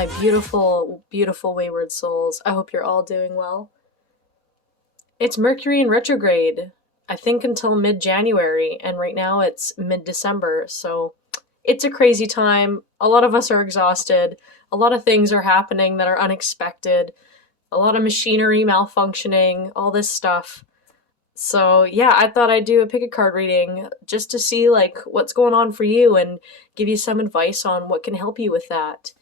my beautiful, beautiful wayward souls. I hope you're all doing well. It's Mercury in retrograde, I think until mid-January, and right now it's mid-December, so it's a crazy time. A lot of us are exhausted. A lot of things are happening that are unexpected. A lot of machinery malfunctioning, all this stuff. So yeah, I thought I'd do a pick a card reading just to see like what's going on for you and give you some advice on what can help you with that.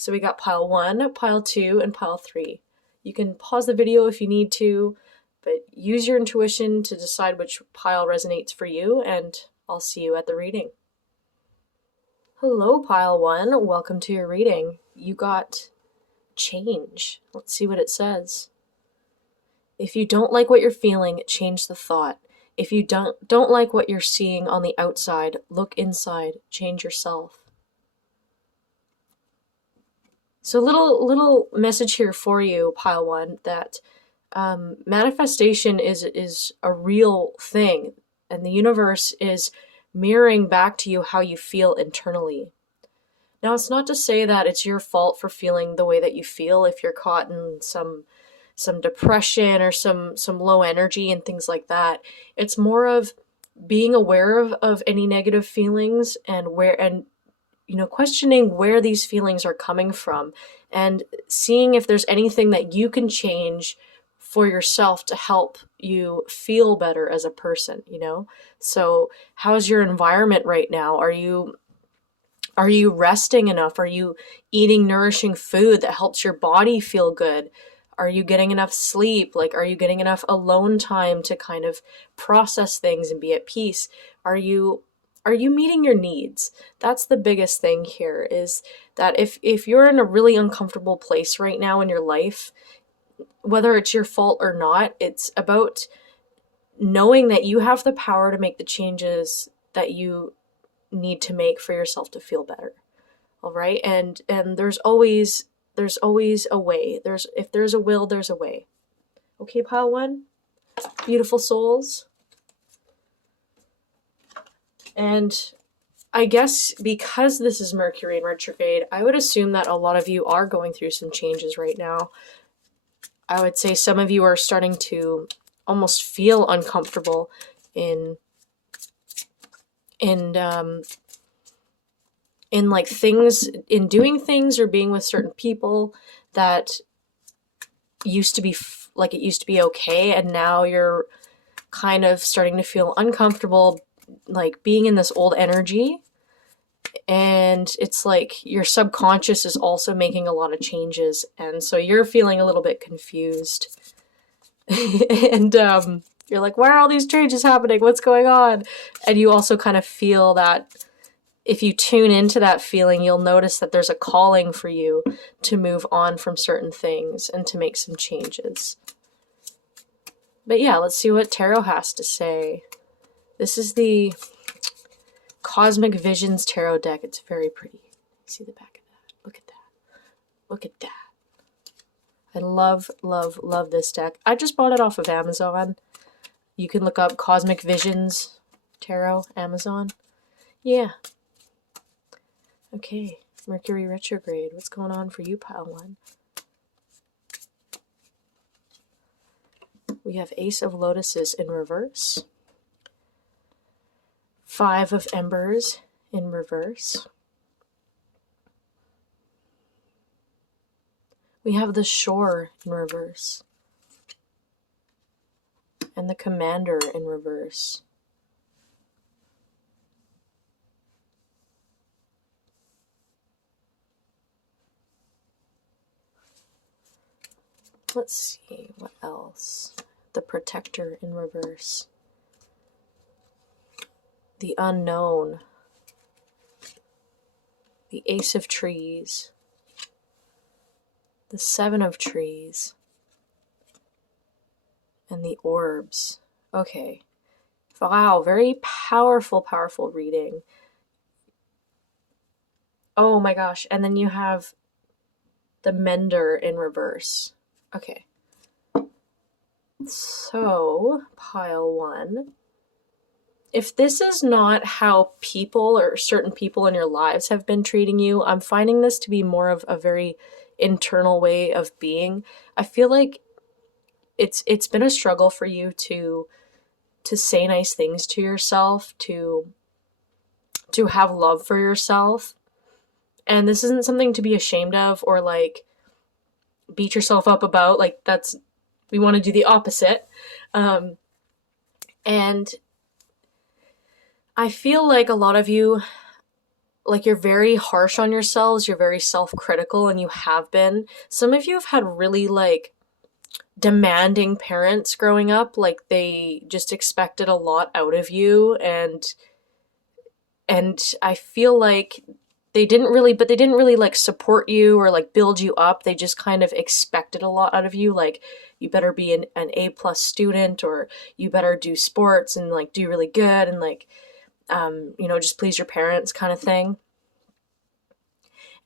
So we got pile 1, pile 2, and pile 3. You can pause the video if you need to, but use your intuition to decide which pile resonates for you, and I'll see you at the reading. Hello, pile 1. Welcome to your reading. You got change. Let's see what it says. If you don't like what you're feeling, change the thought. If you don't like what you're seeing on the outside, look inside, change yourself. So little message here for you, pile 1, that manifestation is a real thing, and the universe is mirroring back to you how you feel internally. Now, it's not to say that it's your fault for feeling the way that you feel if you're caught in some depression or some low energy and things like that. It's more of being aware of any negative feelings and questioning where these feelings are coming from and seeing if there's anything that you can change for yourself to help you feel better as a person, So how's your environment right now? Are you resting enough? Are you eating nourishing food that helps your body feel good? Are you getting enough sleep? Are you getting enough alone time to kind of process things and be at peace? Are you meeting your needs? That's the biggest thing here, is that if you're in a really uncomfortable place right now in your life, whether it's your fault or not, it's about knowing that you have the power to make the changes that you need to make for yourself to feel better. All right? And there's always a way. If there's a will, there's a way. Okay, pile 1? Beautiful souls. And I guess because this is Mercury in retrograde, I would assume that a lot of you are going through some changes right now. I would say some of you are starting to almost feel uncomfortable in like things, in doing things or being with certain people that used to be it used to be okay, and now you're kind of starting to feel uncomfortable like being in this old energy, and it's like your subconscious is also making a lot of changes, and so you're feeling a little bit confused. And you're like, why are all these changes happening? What's going on? And you also kind of feel that if you tune into that feeling, you'll notice that there's a calling for you to move on from certain things and to make some changes. But yeah, let's see what Tarot has to say. This is the Cosmic Visions Tarot deck. It's very pretty. See the back of that? Look at that. Look at that. I love, love, love this deck. I just bought it off of Amazon. You can look up Cosmic Visions Tarot, Amazon. Yeah. Okay, Mercury retrograde. What's going on for you, pile 1? We have Ace of Lotuses in reverse. 5 of Embers in reverse. We have the Shore in reverse. And the Commander in reverse. Let's see, what else? The Protector in reverse. The Unknown. The Ace of Trees. The 7 of Trees. And the Orbs. Okay. Wow, very powerful, powerful reading. Oh my gosh, and then you have the Mender in reverse. Okay. So, pile 1. if this is not how people or certain people in your lives have been treating you, I'm finding this to be more of a very internal way of being. I feel like it's been a struggle for you to say nice things to yourself, to have love for yourself. And this isn't something to be ashamed of or like beat yourself up about. Like, that's, we want to do the opposite. And I feel like a lot of you, like, you're very harsh on yourselves, you're very self-critical, and you have been. Some of you have had really like demanding parents growing up, like they just expected a lot out of you, and I feel like they didn't really like support you or like build you up. They just kind of expected a lot out of you, like you better be an A plus student, or you better do sports and like do really good, and like just please your parents kind of thing.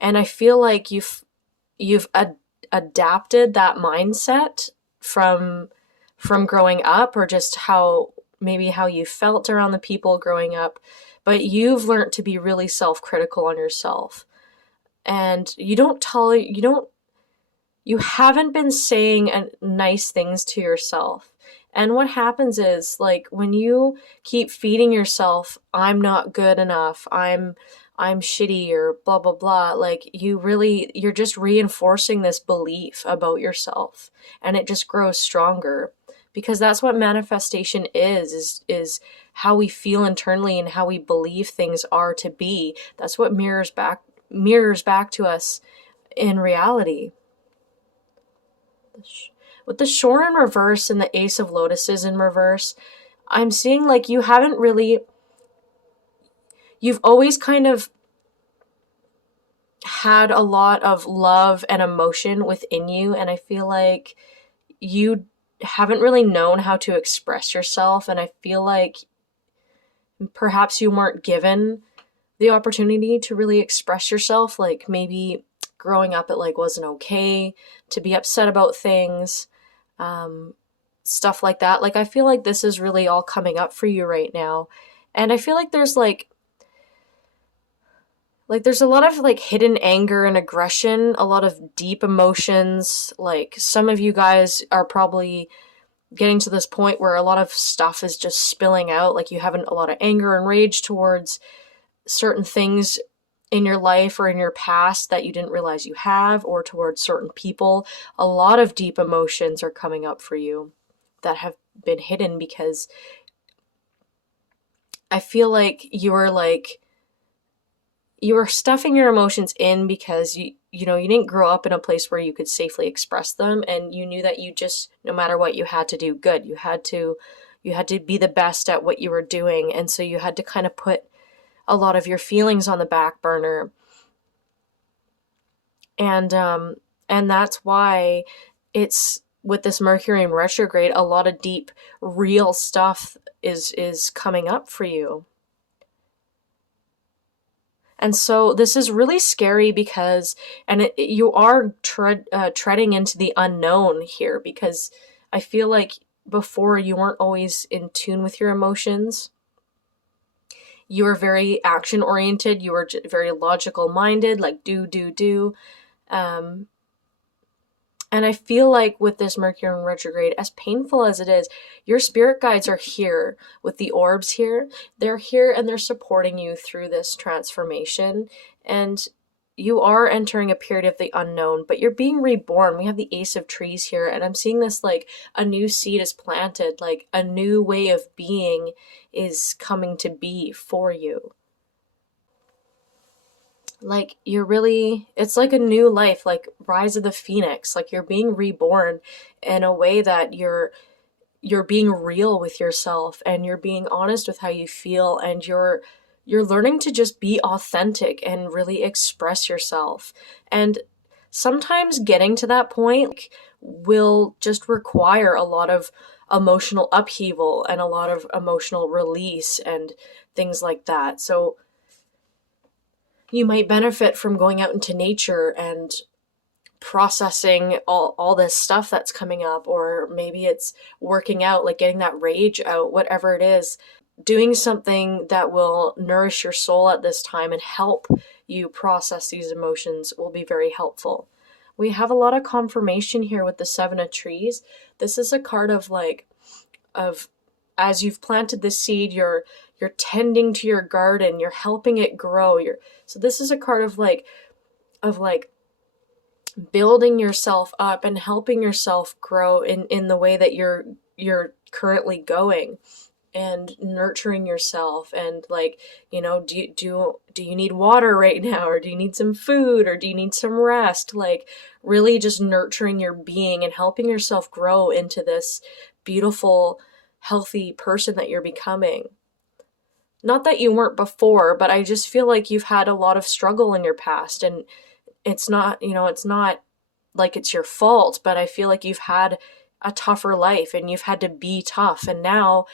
And I feel like you've adapted that mindset from growing up, or just how you felt around the people growing up, but you've learned to be really self-critical on yourself. And you haven't been saying nice things to yourself. And what happens is, like, when you keep feeding yourself, I'm not good enough, I'm shitty, or blah blah blah, like you're just reinforcing this belief about yourself, and it just grows stronger, because that's what manifestation is how we feel internally and how we believe things are to be. That's what mirrors back to us in reality. With the Shore in reverse and the Ace of Lotuses in reverse, I'm seeing like you've always kind of had a lot of love and emotion within you, and I feel like you haven't really known how to express yourself, and I feel like perhaps you weren't given the opportunity to really express yourself. Like, maybe growing up it like wasn't okay to be upset about things, stuff like that. Like, I feel like this is really all coming up for you right now, and I feel like there's there's a lot of like hidden anger and aggression, a lot of deep emotions. Like, some of you guys are probably getting to this point where a lot of stuff is just spilling out. Like, you have a lot of anger and rage towards certain things in your life or in your past that you didn't realize you have, or towards certain people. A lot of deep emotions are coming up for you that have been hidden, because I feel like you were stuffing your emotions in because you didn't grow up in a place where you could safely express them, and you knew that you just, no matter what, you had to do good. You had to be the best at what you were doing, and so you had to kind of put a lot of your feelings on the back burner. And that's why it's, with this Mercury in retrograde, a lot of deep, real stuff is coming up for you. And so this is really scary, because, you are treading into the unknown here, because I feel like before you weren't always in tune with your emotions. You were very action oriented. You were very logical minded, like do. And I feel like with this Mercury in retrograde, as painful as it is, your spirit guides are here with the orbs here. They're here and they're supporting you through this transformation. And you are entering a period of the unknown, but you're being reborn. We have the Ace of Trees here, and I'm seeing this like a new seed is planted, like a new way of being is coming to be for you. Like, it's like a new life, like Rise of the Phoenix. Like, you're being reborn in a way that you're being real with yourself, and you're being honest with how you feel, and you're learning to just be authentic and really express yourself. And sometimes getting to that point will just require a lot of emotional upheaval and a lot of emotional release and things like that. So you might benefit from going out into nature and processing all this stuff that's coming up, or maybe it's working out, like getting that rage out, whatever it is. doing something that will nourish your soul at this time and help you process these emotions will be very helpful. We have a lot of confirmation here with the Seven of Trees. This is a card of like, of as you've planted the seed, you're tending to your garden, you're helping it grow. So this is a card of like building yourself up and helping yourself grow in the way that you're currently going, and nurturing yourself, and like, do you need water right now, or do you need some food, or do you need some rest? Like really just nurturing your being and helping yourself grow into this beautiful, healthy person that you're becoming. Not that you weren't before, but I just feel like you've had a lot of struggle in your past, and it's not like it's your fault, but I feel like you've had a tougher life and you've had to be tough, and now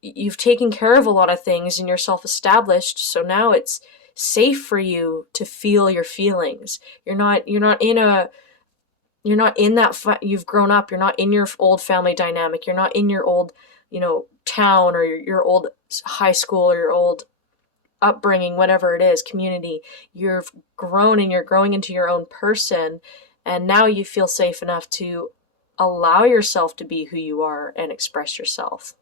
you've taken care of a lot of things and you're self-established, so now it's safe for you to feel your feelings. You're not in that you've grown up, you're not in your old family dynamic, you're not in your old town, or your old high school, or your old upbringing, whatever it is, community. You've grown and you're growing into your own person, and now you feel safe enough to allow yourself to be who you are and express yourself.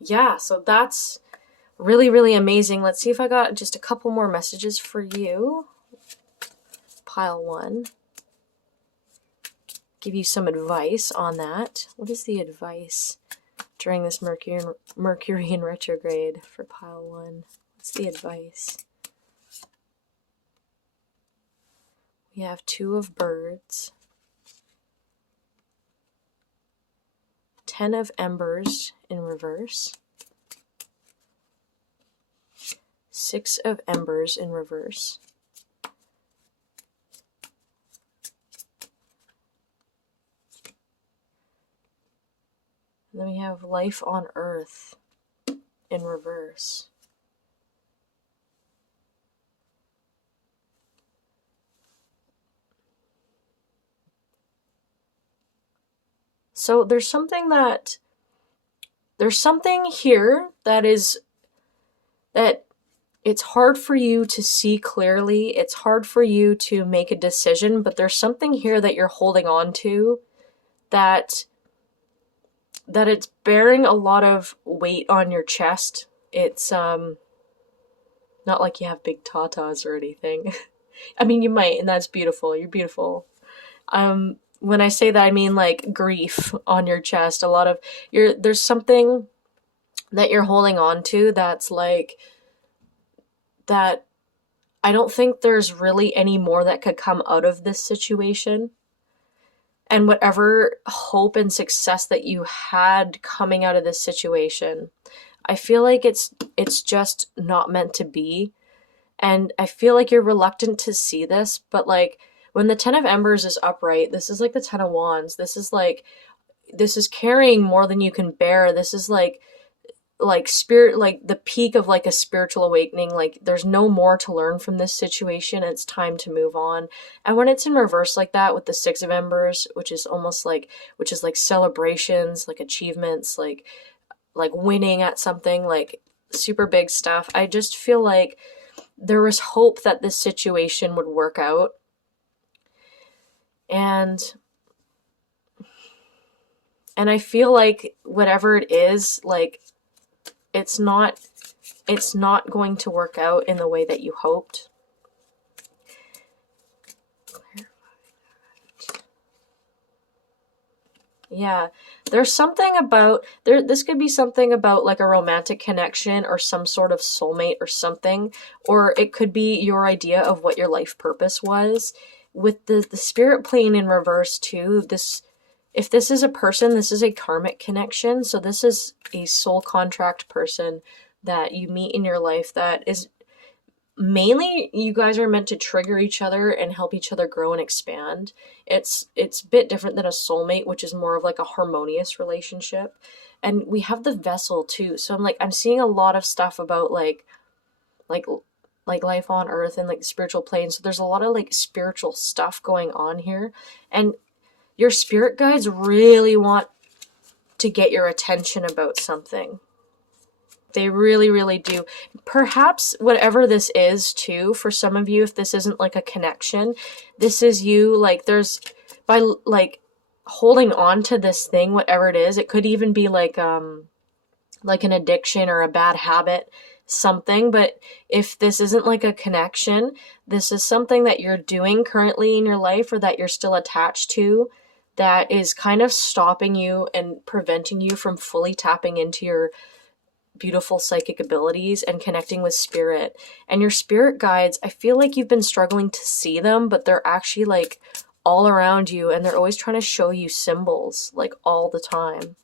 Yeah, so that's really, really amazing. Let's see if I got just a couple more messages for you. Pile 1. Give you some advice on that. What is the advice during this Mercury in retrograde for pile 1? What's the advice? We have 2 of birds, 10 of embers in reverse, 6 of embers in reverse, and then we have life on earth in reverse. So there's something here that it's hard for you to see clearly. It's hard for you to make a decision, but there's something here that you're holding on to that it's bearing a lot of weight on your chest. It's not like you have big tatas or anything. I mean, you might, and that's beautiful. You're beautiful. When I say that, I mean like grief on your chest. There's something that you're holding on to that's like that. I don't think there's really any more that could come out of this situation. And whatever hope and success that you had coming out of this situation, I feel like it's just not meant to be. And I feel like you're reluctant to see this, but like when the 10 of embers is upright, this is like the 10 of wands. This is carrying more than you can bear. This is like spirit, like the peak of like a spiritual awakening. Like there's no more to learn from this situation. It's time to move on. And when it's in reverse like that with the 6 of embers, which is like celebrations, like achievements, like winning at something, like super big stuff. I just feel like there was hope that this situation would work out. And I feel like whatever it is, like it's not going to work out in the way that you hoped. Yeah, there's something about this could be something about like a romantic connection or some sort of soulmate or something, or it could be your idea of what your life purpose was. With the spirit plane in reverse too, if this is a person, this is a karmic connection. So this is a soul contract person that you meet in your life that is mainly, you guys are meant to trigger each other and help each other grow and expand. It's a bit different than a soulmate, which is more of like a harmonious relationship. And we have the vessel too. So I'm seeing a lot of stuff about like life on earth and like the spiritual plane. So there's a lot of like spiritual stuff going on here. And your spirit guides really want to get your attention about something. They really, really do. Perhaps whatever this is too, for some of you, if this isn't like a connection, this is you, like there's, by like holding on to this thing, whatever it is, it could even be like an addiction or a bad habit, something. But if this isn't like a connection, this is something that you're doing currently in your life, or that you're still attached to, that is kind of stopping you and preventing you from fully tapping into your beautiful psychic abilities and connecting with spirit. And your spirit guides, I feel like you've been struggling to see them, but they're actually like all around you, and they're always trying to show you symbols like all the time.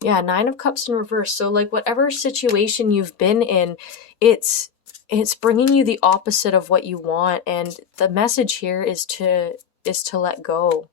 Yeah, Nine of Cups in reverse. So like whatever situation you've been in, it's bringing you the opposite of what you want, and the message here is to let go.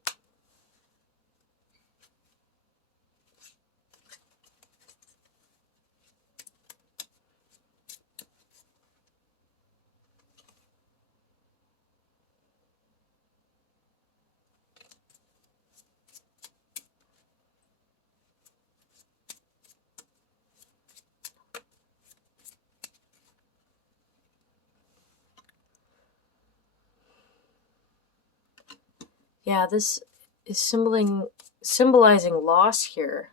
Yeah, this is symbolizing loss here.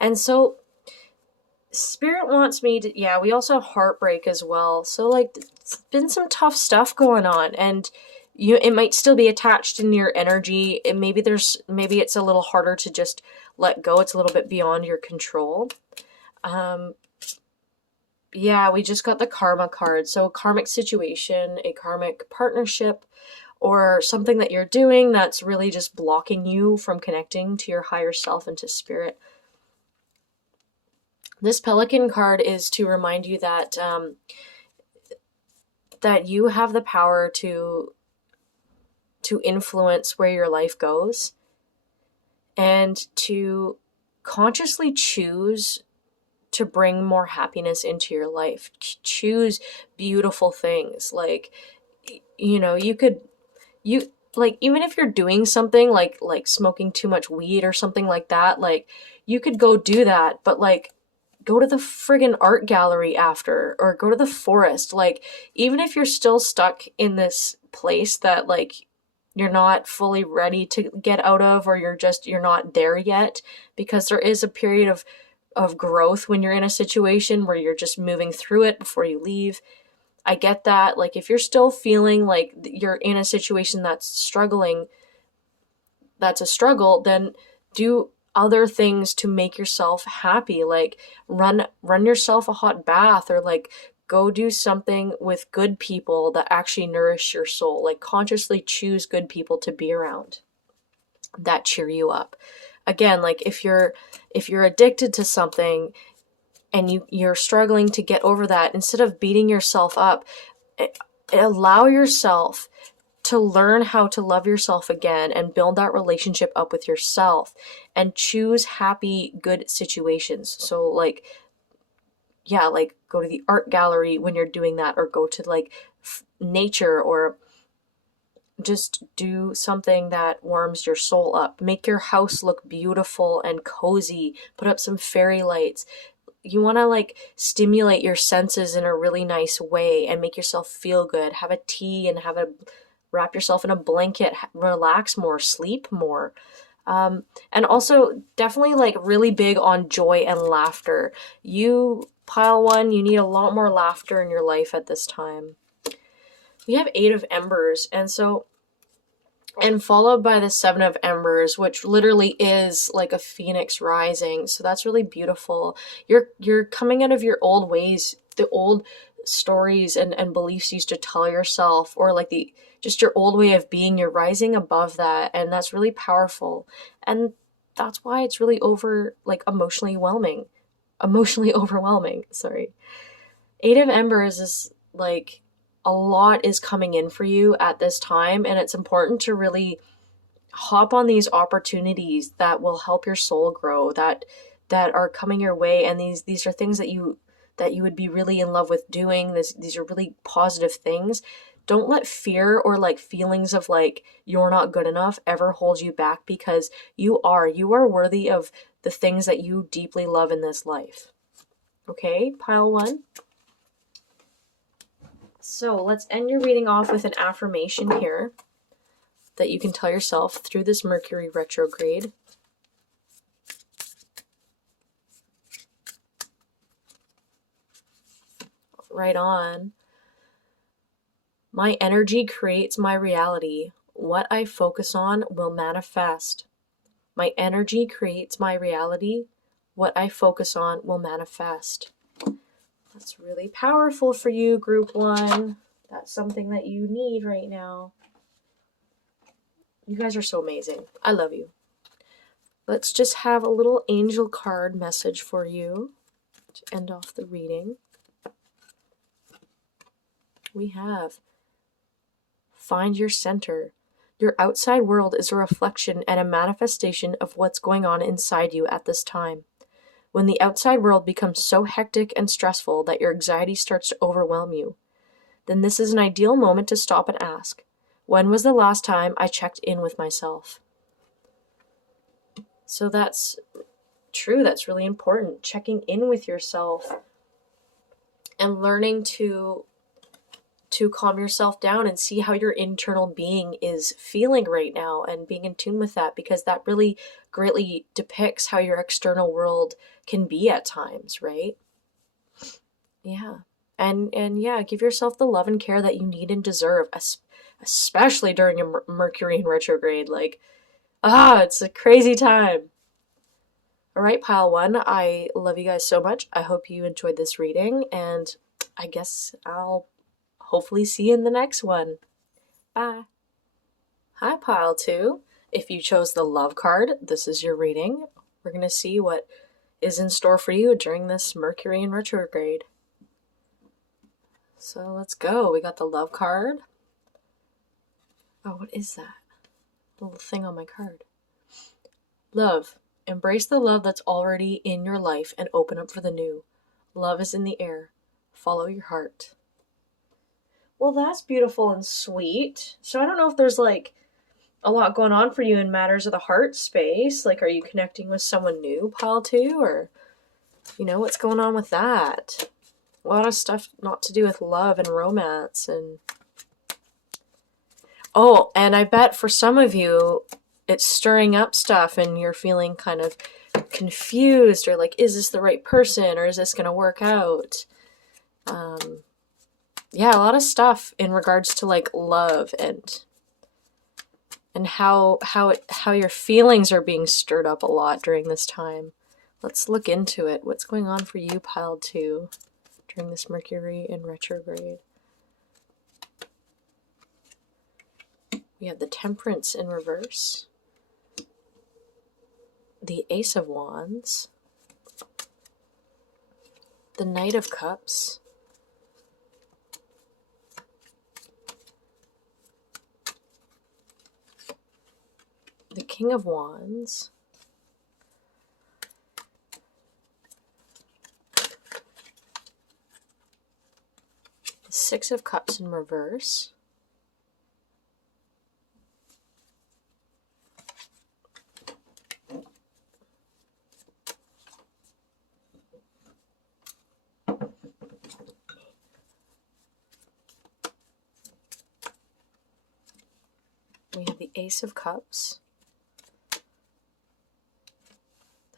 And so Spirit wants me to, yeah, we also have heartbreak as well. So like it's been some tough stuff going on, and it might still be attached in your energy. And maybe it's a little harder to just let go. It's a little bit beyond your control. Yeah, we just got the karma card. So a karmic situation, a karmic partnership, or something that you're doing that's really just blocking you from connecting to your higher self and to spirit. This Pelican card is to remind you that that you have the power to influence where your life goes, and to consciously choose to bring more happiness into your life. Choose beautiful things. Like, you like, even if you're doing something like smoking too much weed or something like that, like you could go do that, but like go to the friggin' art gallery after, or go to the forest. Like, even if you're still stuck in this place that like you're not fully ready to get out of, or you're not there yet, because there is a period of growth when you're in a situation where you're just moving through it before you leave. I get that. Like, if you're still feeling like you're in a situation that's a struggle, then do other things to make yourself happy. Like run yourself a hot bath, or like go do something with good people that actually nourish your soul. Like, consciously choose good people to be around that cheer you up. Again, like if you're addicted to something and you're struggling to get over that, instead of beating yourself up, allow yourself to learn how to love yourself again and build that relationship up with yourself, and choose happy, good situations. So like, yeah, like go to the art gallery when you're doing that, or go to like nature, or just do something that warms your soul up. Make your house look beautiful and cozy. Put up some fairy lights. You want to like stimulate your senses in a really nice way and make yourself feel good. Have a tea and wrap yourself in a blanket, relax more, sleep more. And also definitely like really big on joy and laughter. You, pile one, you need a lot more laughter in your life at this time. We have 8 of Embers, and followed by the 7 of Embers, which literally is like a phoenix rising. So that's really beautiful. You're coming out of your old ways, the old stories and beliefs you used to tell yourself, or like just your old way of being. You're rising above that, and that's really powerful. And that's why it's really emotionally overwhelming. Sorry. 8 of Embers is like, a lot is coming in for you at this time, and it's important to really hop on these opportunities that will help your soul grow, that are coming your way, and these are things that you would be really in love with doing. These are really positive things. Don't let fear or like feelings of like you're not good enough ever hold you back, because you are worthy of the things that you deeply love in this life. Okay, pile 1. So let's end your reading off with an affirmation here that you can tell yourself through this Mercury retrograde. Right on. My energy creates my reality. What I focus on will manifest. My energy creates my reality. What I focus on will manifest. That's really powerful for you, group 1. That's something that you need right now. You guys are so amazing. I love you. Let's just have a little angel card message for you to end off the reading. We have, find your center. Your outside world is a reflection and a manifestation of what's going on inside you at this time. When the outside world becomes so hectic and stressful that your anxiety starts to overwhelm you, then this is an ideal moment to stop and ask, when was the last time I checked in with myself? So that's true. That's really important. Checking in with yourself and learning to calm yourself down and see how your internal being is feeling right now, and being in tune with that, because that really greatly depicts how your external world can be at times, right? Yeah. And yeah, give yourself the love and care that you need and deserve, especially during a Mercury in retrograde. Like, it's a crazy time. All right, pile 1, I love you guys so much. I hope you enjoyed this reading, and I guess I'll hopefully see you in the next one. Bye. Hi, pile 2. If you chose the love card, this is your reading. We're going to see what is in store for you during this Mercury in retrograde. So let's go. We got the love card. Oh, what is that? Little thing on my card. Love. Embrace the love that's already in your life and open up for the new. Love is in the air. Follow your heart. Well, that's beautiful and sweet. So I don't know if there's like a lot going on for you in matters of the heart space. Like, are you connecting with someone new, pile 2? Or, what's going on with that? A lot of stuff not to do with love and romance. And and I bet for some of you, it's stirring up stuff and you're feeling kind of confused, or like, is this the right person, or is this going to work out? Yeah, a lot of stuff in regards to like love and how your feelings are being stirred up a lot during this time. Let's look into it. What's going on for you, pile 2, during this Mercury in retrograde? We have the Temperance in reverse, the Ace of Wands, the Knight of Cups, the King of Wands, the Six of Cups in reverse, we have the Ace of Cups, the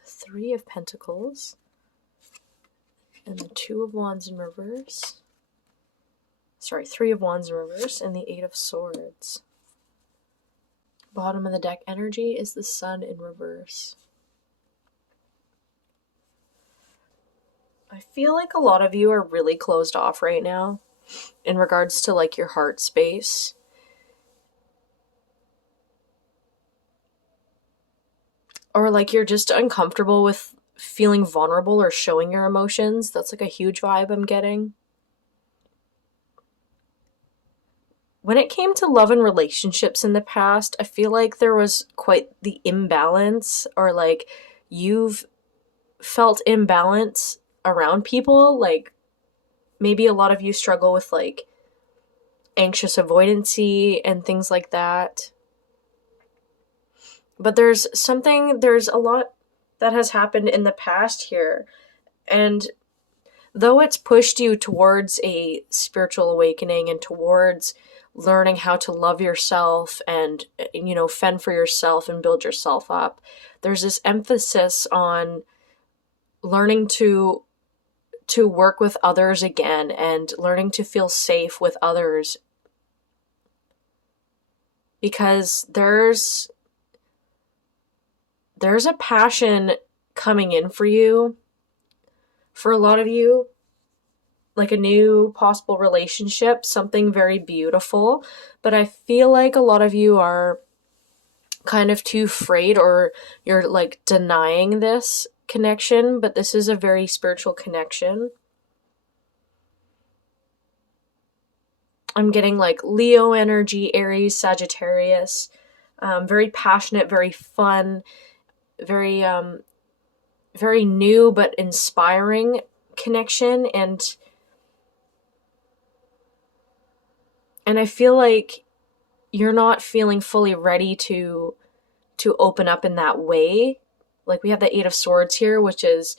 Three of Pentacles, and the Two of Wands in reverse. Sorry, Three of Wands in reverse, and the Eight of Swords. Bottom of the deck energy is the Sun in reverse. I feel like a lot of you are really closed off right now in regards to like your heart space. Or like you're just uncomfortable with feeling vulnerable or showing your emotions. That's like a huge vibe I'm getting. when it came to love and relationships in the past, I feel like there was quite the imbalance, or like you've felt imbalance around people. Like maybe a lot of you struggle with like anxious avoidancy and things like that. But there's a lot that has happened in the past here. And though it's pushed you towards a spiritual awakening and towards learning how to love yourself and, fend for yourself and build yourself up, there's this emphasis on learning to work with others again and learning to feel safe with others, because there's a passion coming in for you, for a lot of you, like a new possible relationship, something very beautiful. But I feel like a lot of you are kind of too afraid, or you're like denying this connection, but this is a very spiritual connection. I'm getting like Leo energy, Aries, Sagittarius, very passionate, very fun, very very new but inspiring connection. And I feel like you're not feeling fully ready to open up in that way. Like we have the Eight of Swords here, which is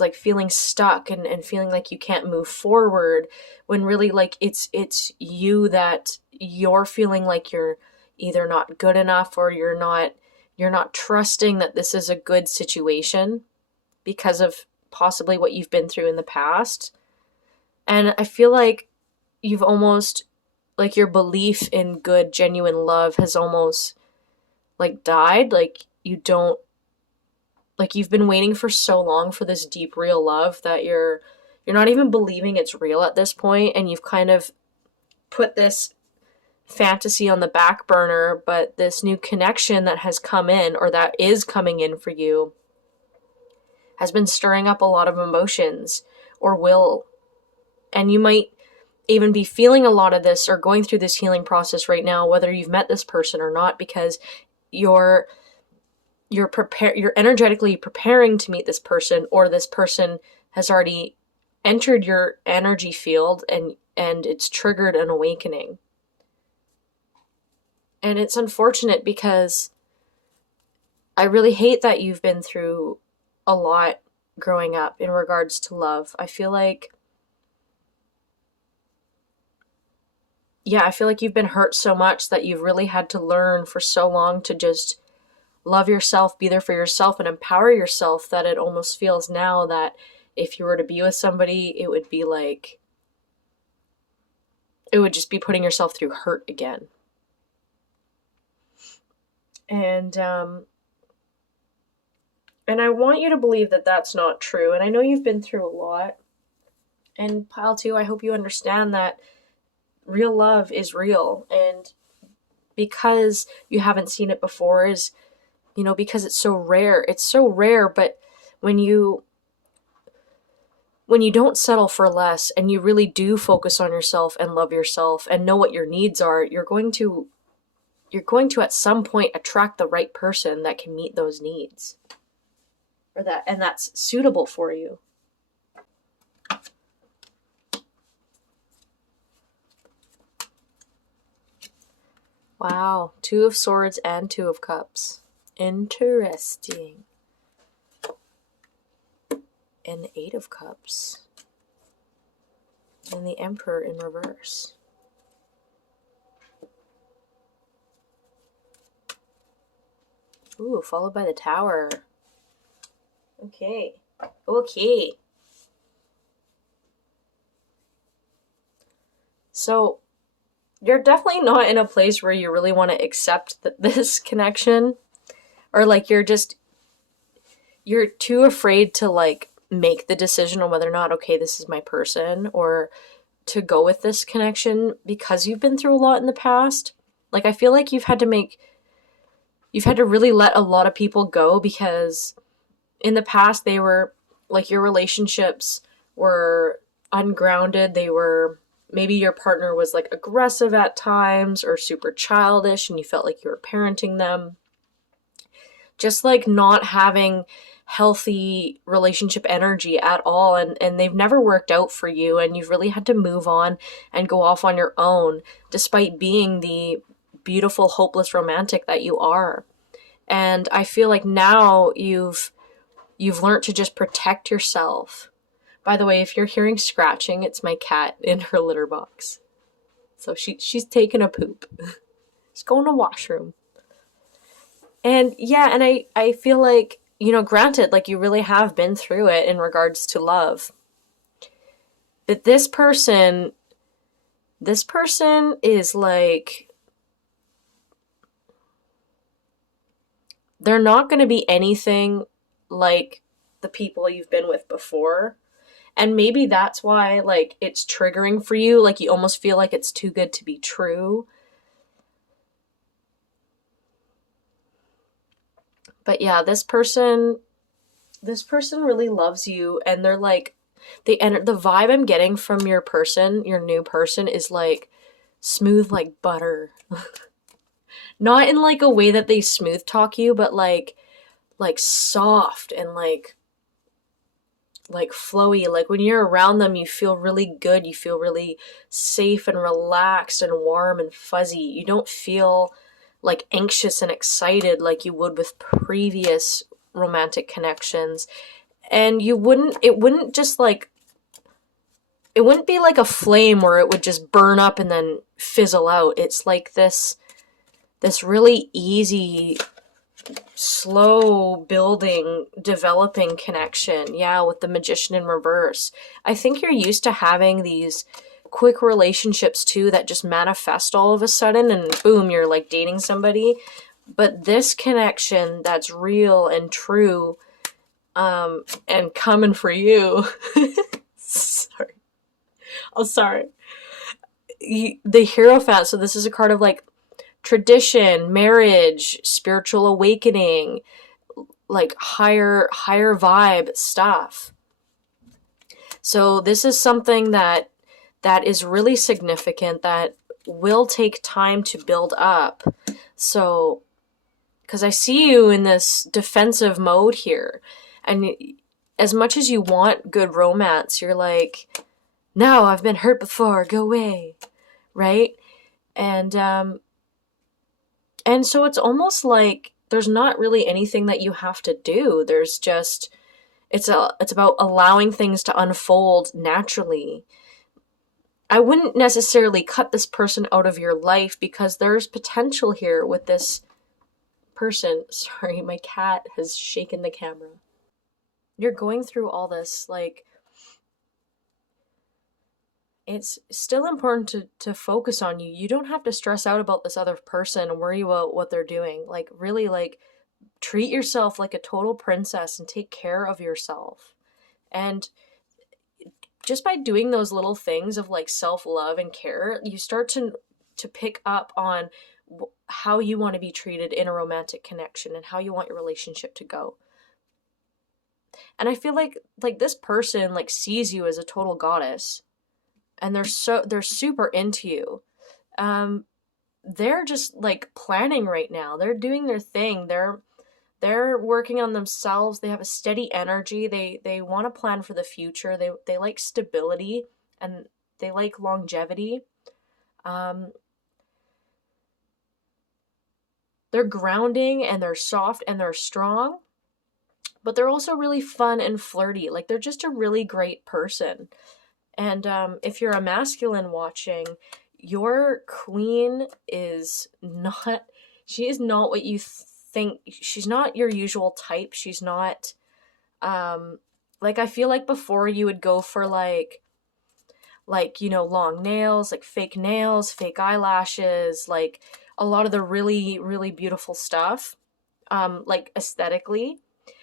like feeling stuck and feeling like you can't move forward, when really like it's you, that you're feeling like you're either not good enough, or you're not trusting that this is a good situation because of possibly what you've been through in the past. And I feel like you've almost, like your belief in good, genuine love has almost like died. Like you don't, like you've been waiting for so long for this deep, real love that you're not even believing it's real at this point, and you've kind of put this fantasy on the back burner. But this new connection that has come in, or that is coming in for you, has been stirring up a lot of emotions, or will. And you might even be feeling a lot of this, or going through this healing process right now, whether you've met this person or not, because you're energetically preparing to meet this person, or this person has already entered your energy field and it's triggered an awakening. And it's unfortunate, because I really hate that you've been through a lot growing up in regards to love. I feel like you've been hurt so much that you've really had to learn for so long to just love yourself, be there for yourself, and empower yourself, that it almost feels now that if you were to be with somebody, it would be like, it would just be putting yourself through hurt again. And I want you to believe that that's not true. And I know you've been through a lot. And pile two, I hope you understand that real love is real. And because you haven't seen it before, is, because it's so rare. It's so rare, but when you don't settle for less, and you really do focus on yourself and love yourself and know what your needs are, you're going to at some point attract the right person that can meet those needs, and that's suitable for you. Wow, Two of Swords and Two of Cups. Interesting. And Eight of Cups. And the Emperor in reverse. Ooh, followed by the Tower. Okay. So, you're definitely not in a place where you really want to accept this connection. Or like you're too afraid to like make the decision on whether or not, okay, this is my person, or to go with this connection, because you've been through a lot in the past. Like I feel like you've had to really let a lot of people go, because in the past they were like, your relationships were ungrounded, they were maybe your partner was like aggressive at times or super childish and you felt like you were parenting them. Just like not having healthy relationship energy at all, and they've never worked out for you, and you've really had to move on and go off on your own despite being the beautiful, hopeless romantic that you are. And I feel like now you've learned to just protect yourself. By the way, if you're hearing scratching, it's my cat in her litter box. So she's taking a poop. She's going to the washroom. And yeah, and I feel like, granted, like you really have been through it in regards to love. But this person is like, they're not going to be anything like the people you've been with before. And maybe that's why, like, it's triggering for you. Like, you almost feel like it's too good to be true. But yeah, this person really loves you, and they're like, the vibe I'm getting from your person, your new person, is like smooth like butter. Not in like a way that they smooth talk you, but like soft and like flowy. Like when you're around them, you feel really good. You feel really safe and relaxed and warm and fuzzy. You don't feel like anxious and excited like you would with previous romantic connections. And it wouldn't be like a flame where it would just burn up and then fizzle out. It's like this really easy, slow building, developing connection. Yeah, with the Magician in reverse. I think you're used to having these quick relationships too that just manifest all of a sudden and boom, you're like dating somebody. But this connection that's real and true, and coming for you. Sorry. Oh, sorry. The Hierophant. So this is a card of like tradition, marriage, spiritual awakening, like higher vibe stuff. So this is something that is really significant, that will take time to build up. So, because I see you in this defensive mode here, and as much as you want good romance, you're like, no, I've been hurt before, go away, right? And so it's almost like there's not really anything that you have to do. There's just, it's about allowing things to unfold naturally. I wouldn't necessarily cut this person out of your life because there's potential here with this person. Sorry, my cat has shaken the camera. You're going through all this, like, it's still important to focus on you. You don't have to stress out about this other person and worry about what they're doing. Like, really, like, treat yourself like a total princess and take care of yourself. And just by doing those little things of like self-love and care, you start to pick up on how you want to be treated in a romantic connection and how you want your relationship to go. And I feel like this person like sees you as a total goddess, and they're super into you. They're just like planning right now. They're doing their thing. They're working on themselves. They have a steady energy. They want to plan for the future. They like stability, and they like longevity. They're grounding, and they're soft, and they're strong, but they're also really fun and flirty. Like, they're just a really great person. And if you're a masculine watching, your queen is not, she is not what you think. She's not your usual type. She's not, like, I feel like before you would go for like, long nails, like fake nails, fake eyelashes, like a lot of the really, really beautiful stuff, like aesthetically.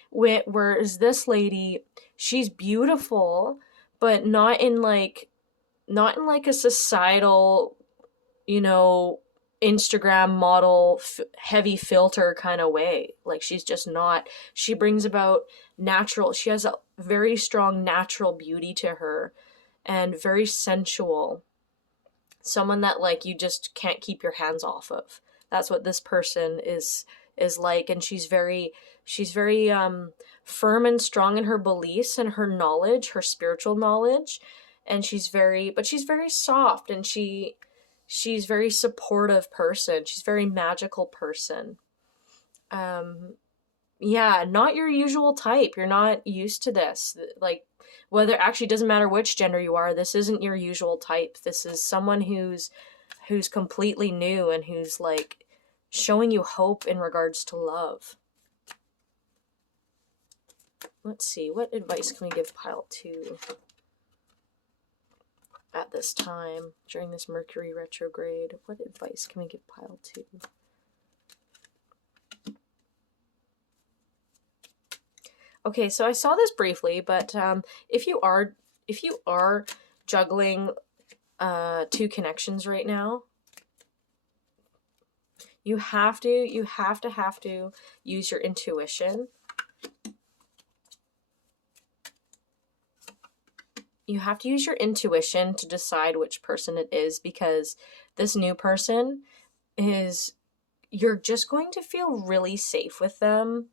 Whereas this lady, she's beautiful, but not in like a societal, Instagram model, heavy filter kind of way. Like, she's just not. She brings about natural. She has a very strong natural beauty to her, and very sensual. someone that like you just can't keep your hands off of. That's what this person is like. And she's very firm and strong in her beliefs and her knowledge, her spiritual knowledge. And she's very soft, and she's very supportive person. She's very magical person. Yeah, not your usual type. You're not used to this. Like, whether actually doesn't matter which gender you are, this isn't your usual type. This is someone who's completely new and who's like showing you hope in regards to love. Let's see, what advice can we give pile 2 at this time during this Mercury retrograde? What advice can we give pile 2? Okay, so I saw this briefly, but if you are juggling 2 connections right now, you have to use your intuition. You have to use your intuition to decide which person it is, because this new person you're just going to feel really safe with them.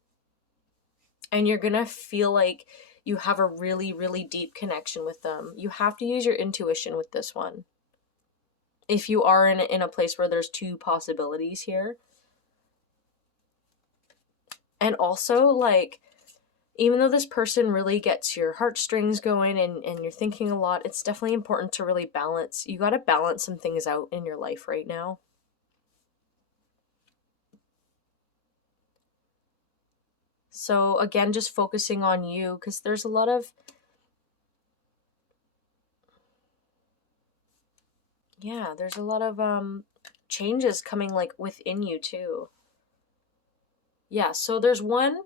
And you're going to feel like you have a really, really deep connection with them. You have to use your intuition with this one. If you are in a place where there's 2 possibilities here. And also, like, even though this person really gets your heartstrings going and you're thinking a lot, it's definitely important to really balance. You got to balance some things out in your life right now. So again, just focusing on you, because there's a lot of, changes coming like within you too. Yeah, so there's one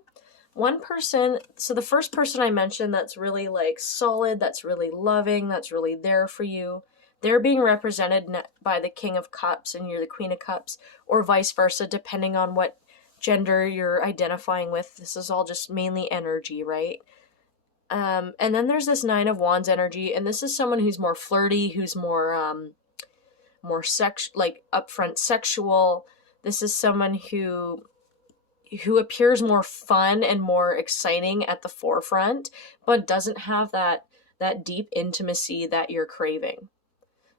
person. So the first person I mentioned that's really like solid, that's really loving, that's really there for you. They're being represented by the King of Cups and you're the Queen of Cups, or vice versa, depending on what gender you're identifying with. This is all just mainly energy, right? And then there's this 9 of Wands energy, and this is someone who's more flirty, who's more like upfront sexual. This is someone who appears more fun and more exciting at the forefront, but doesn't have that deep intimacy that you're craving.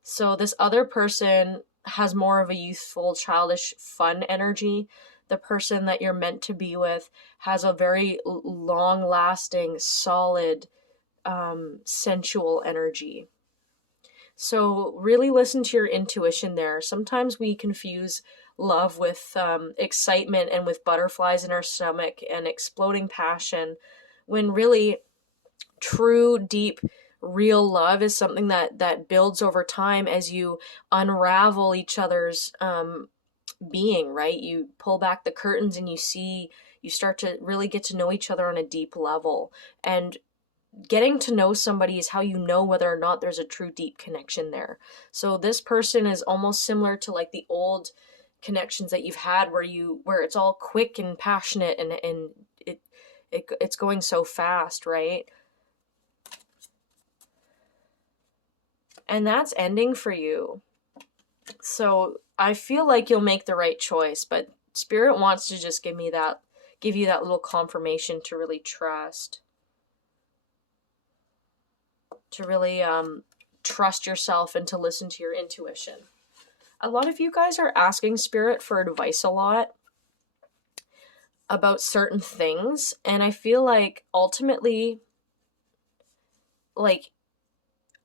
So this other person has more of a youthful, childish, fun energy. The person that you're meant to be with has a very long-lasting, solid, sensual energy. So really listen to your intuition there. Sometimes we confuse love with excitement and with butterflies in our stomach and exploding passion, when really true, deep, real love is something that builds over time as you unravel each other's being, right? You pull back the curtains and you start to really get to know each other on a deep level. And getting to know somebody is how you know whether or not there's a true deep connection there. So this person is almost similar to like the old connections that you've had where it's all quick and passionate and it's going so fast, right? And that's ending for you. So I feel like you'll make the right choice, but Spirit wants to just give you that little confirmation to really trust. To really trust yourself and to listen to your intuition. A lot of you guys are asking Spirit for advice a lot about certain things, and I feel like ultimately, like,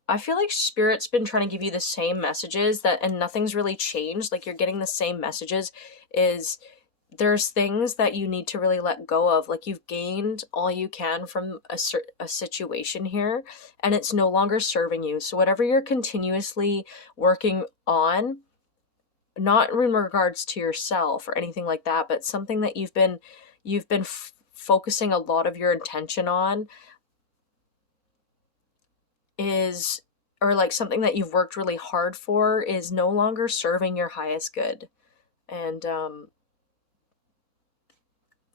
I feel like Spirit's been trying to give you the same messages and nothing's really changed. Like, you're getting the same messages. There's things that you need to really let go of. Like, you've gained all you can from a situation here, and it's no longer serving you. So whatever you're continuously working on, not in regards to yourself or anything like that, but something that you've been focusing a lot of your attention on, or like something that you've worked really hard for, is no longer serving your highest good. And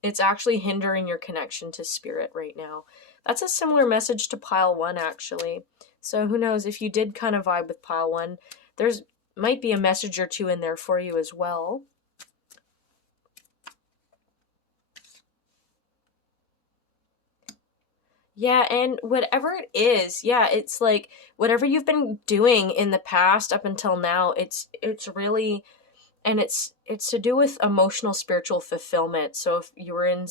it's actually hindering your connection to Spirit right now. That's a similar message to pile 1, actually. So who knows, if you did kind of vibe with pile 1, there's might be a message or two in there for you as well. Yeah, and whatever it is, yeah, it's like whatever you've been doing in the past up until now, it's really, and it's to do with emotional spiritual fulfillment. So if you were in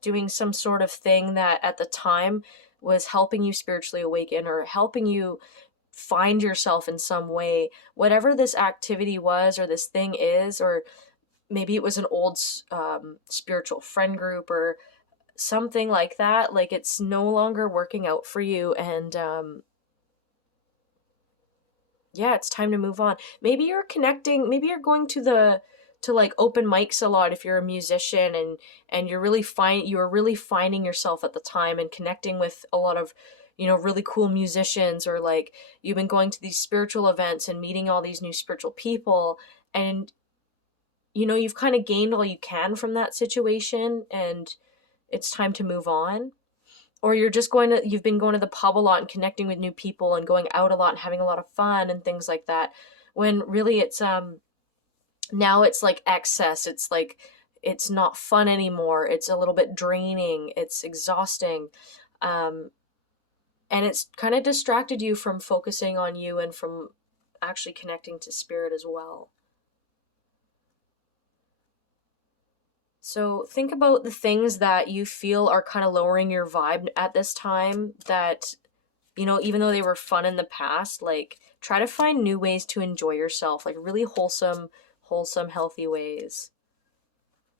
doing some sort of thing that at the time was helping you spiritually awaken or helping you find yourself in some way, whatever this activity was or this thing is, or maybe it was an old spiritual friend group or something like that, like it's no longer working out for you, and yeah, it's time to move on. Maybe you're connecting, maybe you're going to like open mics a lot if you're a musician, and you're really finding yourself at the time and connecting with a lot of, really cool musicians, or like you've been going to these spiritual events and meeting all these new spiritual people, and you've kind of gained all you can from that situation, and it's time to move on. Or you've been going to the pub a lot and connecting with new people and going out a lot and having a lot of fun and things like that, when really it's now it's like excess. It's like it's not fun anymore. It's a little bit draining. It's exhausting. um and it's kind of distracted you from focusing on you and from actually connecting to spirit as well. So think about the things that you feel are kind of lowering your vibe at this time, that, even though they were fun in the past, like try to find new ways to enjoy yourself, like really wholesome, healthy ways.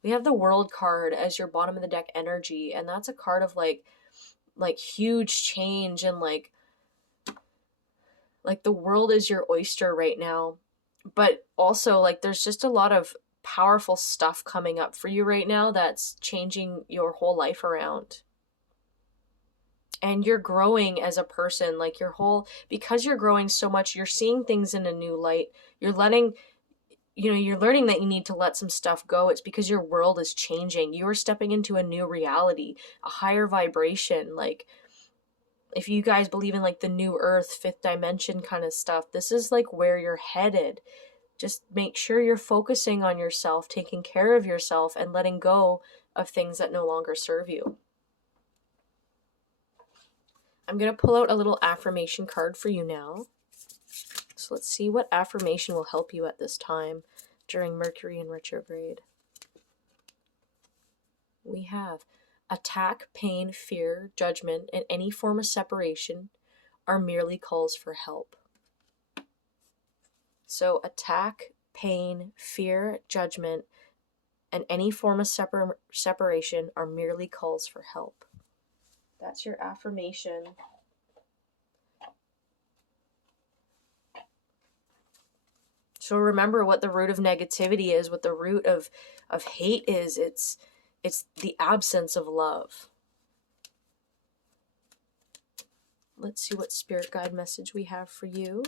We have the World card as your bottom of the deck energy, and that's a card of like huge change, and like the world is your oyster right now. But also, like, there's just a lot of powerful stuff coming up for you right now that's changing your whole life around. And you're growing as a person, like because you're growing so much, you're seeing things in a new light. You're learning that you need to let some stuff go. It's because your world is changing. You are stepping into a new reality, a higher vibration. Like, if you guys believe in like the new earth, fifth dimension kind of stuff, this is like where you're headed. Just make sure you're focusing on yourself, taking care of yourself, and letting go of things that no longer serve you. I'm going to pull out a little affirmation card for you now. So let's see what affirmation will help you at this time during Mercury in retrograde. We have attack, pain, fear, judgment, and any form of separation are merely calls for help. So attack, pain, fear, judgment, and any form of separation are merely calls for help. That's your affirmation. So remember what the root of negativity is, what the root of hate is. It's the absence of love. Let's see what spirit guide message we have for you.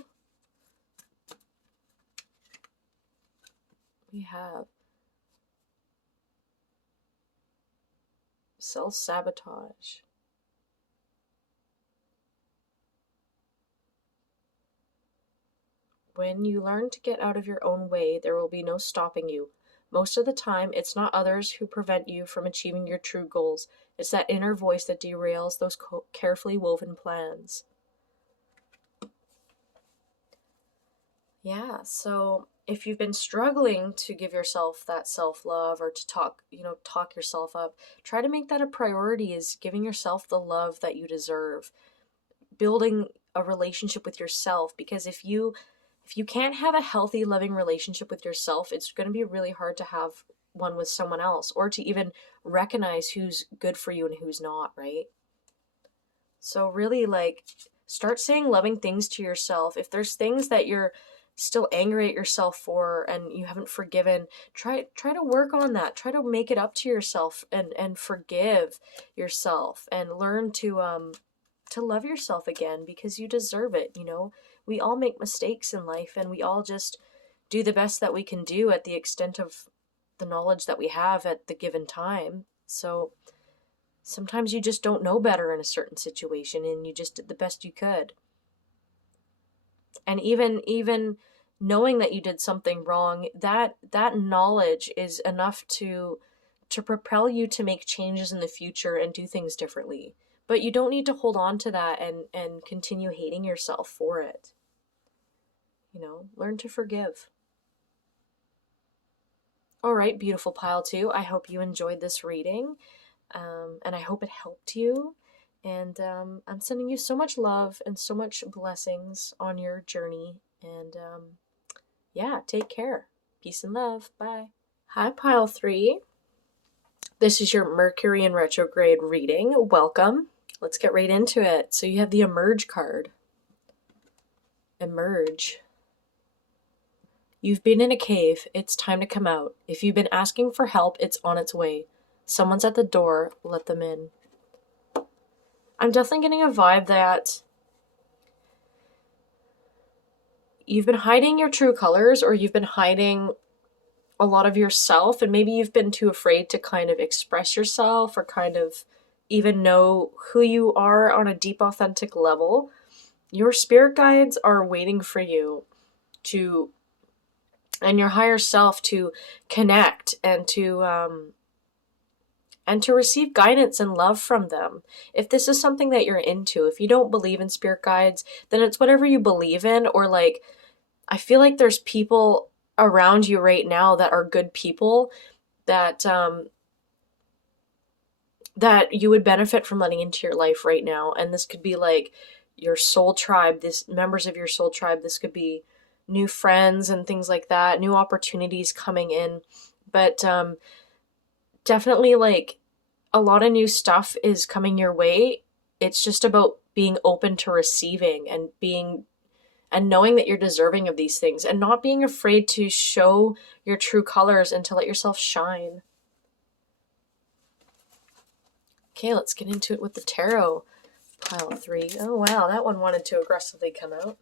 We have self-sabotage. When you learn to get out of your own way, there will be no stopping you. Most of the time, it's not others who prevent you from achieving your true goals. It's that inner voice that derails those carefully woven plans. Yeah, so if you've been struggling to give yourself that self-love, or to talk yourself up, try to make that a priority, is giving yourself the love that you deserve. Building a relationship with yourself, because if you can't have a healthy, loving relationship with yourself, it's going to be really hard to have one with someone else, or to even recognize who's good for you and who's not, right? So really, like, start saying loving things to yourself. If there's things that you're still angry at yourself for and you haven't forgiven, try to work on that. Try to make it up to yourself and forgive yourself, and learn to love yourself again, because you deserve it. We all make mistakes in life, and we all just do the best that we can do at the extent of the knowledge that we have at the given time. So sometimes you just don't know better in a certain situation, and you just did the best you could. And even knowing that you did something wrong, that knowledge is enough to propel you to make changes in the future and do things differently. But you don't need to hold on to that and continue hating yourself for it. Learn to forgive. All right, beautiful pile 2. I hope you enjoyed this reading, and I hope it helped you. And I'm sending you so much love and so much blessings on your journey. And yeah, take care. Peace and love. Bye. Hi, pile 3. This is your Mercury in retrograde reading. Welcome. Let's get right into it. So you have the Emerge card. Emerge. You've been in a cave. It's time to come out. If you've been asking for help, it's on its way. Someone's at the door. Let them in. I'm definitely getting a vibe that you've been hiding your true colors, or you've been hiding a lot of yourself, and maybe you've been too afraid to kind of express yourself or kind of even know who you are on a deep, authentic level. Your spirit guides are waiting for you and your higher self to connect and to receive guidance and love from them. If this is something that you're into, if you don't believe in spirit guides, then it's whatever you believe in. Or like, I feel like there's people around you right now that are good people that that you would benefit from letting into your life right now. And this could be like your soul tribe, members of your soul tribe. This could be new friends and things like that, new opportunities coming in. But definitely like a lot of new stuff is coming your way. It's just about being open to receiving and knowing that you're deserving of these things, and not being afraid to show your true colors and to let yourself shine. Okay, let's get into it with the tarot. Pile 3. Oh wow, that one wanted to aggressively come out.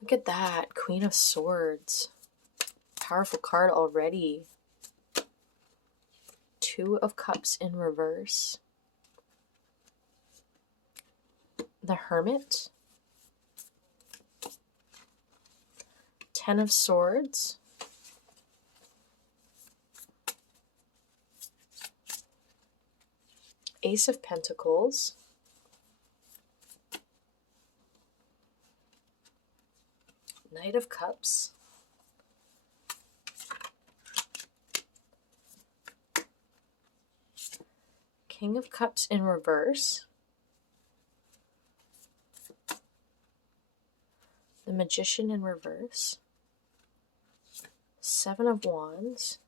Look at that, Queen of Swords. Powerful card already. 2 of Cups in reverse. The Hermit. 10 of Swords. Ace of Pentacles. Knight of Cups. King of Cups in reverse. The Magician in reverse. 7 of Wands.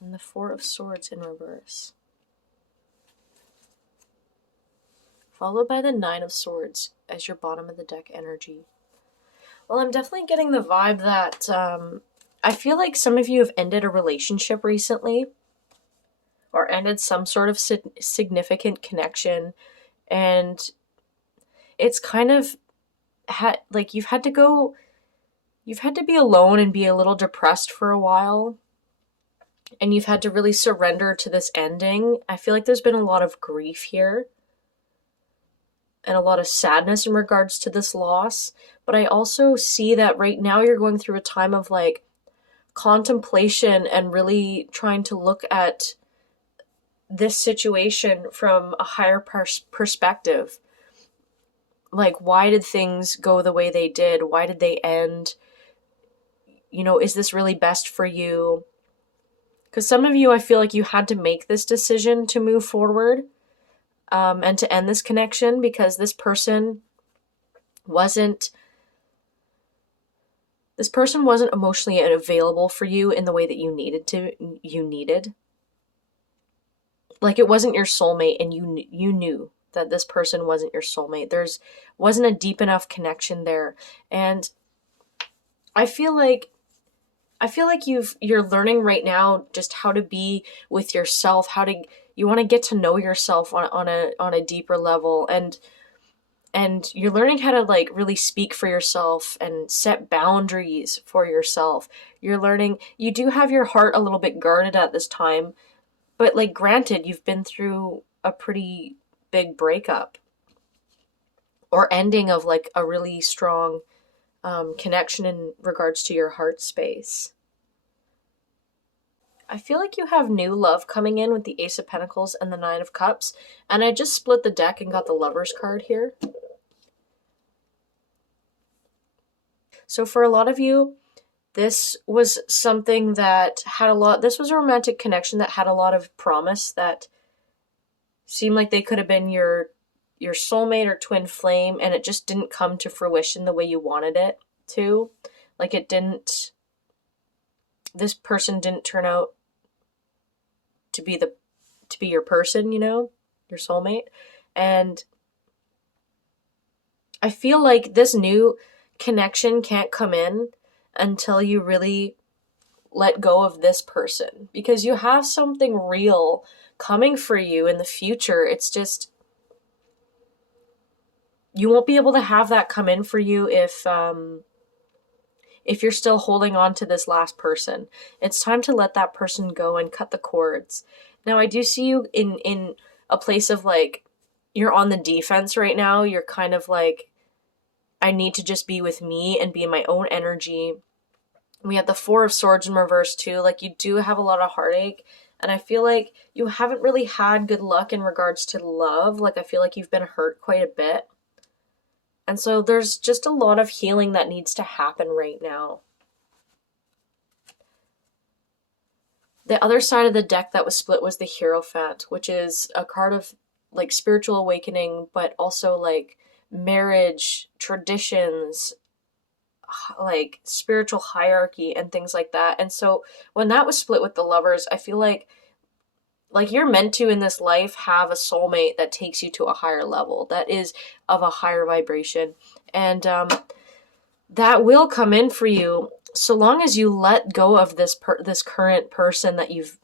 And the 4 of Swords in reverse. Followed by the 9 of Swords as your bottom of the deck energy. Well, I'm definitely getting the vibe that I feel like some of you have ended a relationship recently, or ended some sort of significant connection, and it's kind of like you've had to be alone and be a little depressed for a while, and you've had to really surrender to this ending. I feel like there's been a lot of grief here and a lot of sadness in regards to this loss. But I also see that right now you're going through a time of like contemplation and really trying to look at this situation from a higher perspective. Like, why did things go the way they did? Why did they end? Is this really best for you? Because some of you, I feel like you had to make this decision to move forward and to end this connection, because this person wasn't emotionally available for you in the way that you needed. Like, it wasn't your soulmate, and you knew that this person wasn't your soulmate. Wasn't a deep enough connection there. And I feel like you're learning right now just how to be with yourself, you want to get to know yourself on a deeper level, and you're learning how to like really speak for yourself and set boundaries for yourself. You're learning, you do have your heart a little bit guarded at this time, but like, granted, you've been through a pretty big breakup. or ending of like a really strong connection in regards to your heart space. I feel like you have new love coming in with the Ace of Pentacles and the Nine of Cups. And I just split the deck and got the Lover's card here. So for a lot of you, this was something that had this was a romantic connection that had a lot of promise, that seemed like they could have been your soulmate or twin flame, and it just didn't come to fruition the way you wanted it to. Like this person didn't turn out to be your person, your soulmate. And I feel like this new connection can't come in until you really let go of this person, because you have something real coming for you in the future. It's just, you won't be able to have that come in for you if you're still holding on to this last person. It's time to let that person go and cut the cords. Now, I do see you in a place of like, you're on the defense right now. You're kind of like, I need to just be with me and be in my own energy. We have the Four of Swords in reverse too. Like, you do have a lot of heartache. And I feel like you haven't really had good luck in regards to love. Like, I feel like you've been hurt quite a bit. And so there's just a lot of healing that needs to happen right now. The other side of the deck that was split was the Hierophant, which is a card of like spiritual awakening, but also like marriage, traditions, like spiritual hierarchy and things like that. And so when that was split with the Lovers, I feel like you're meant to in this life have a soulmate that takes you to a higher level, that is of a higher vibration. And that will come in for you so long as you let go of this current person that you've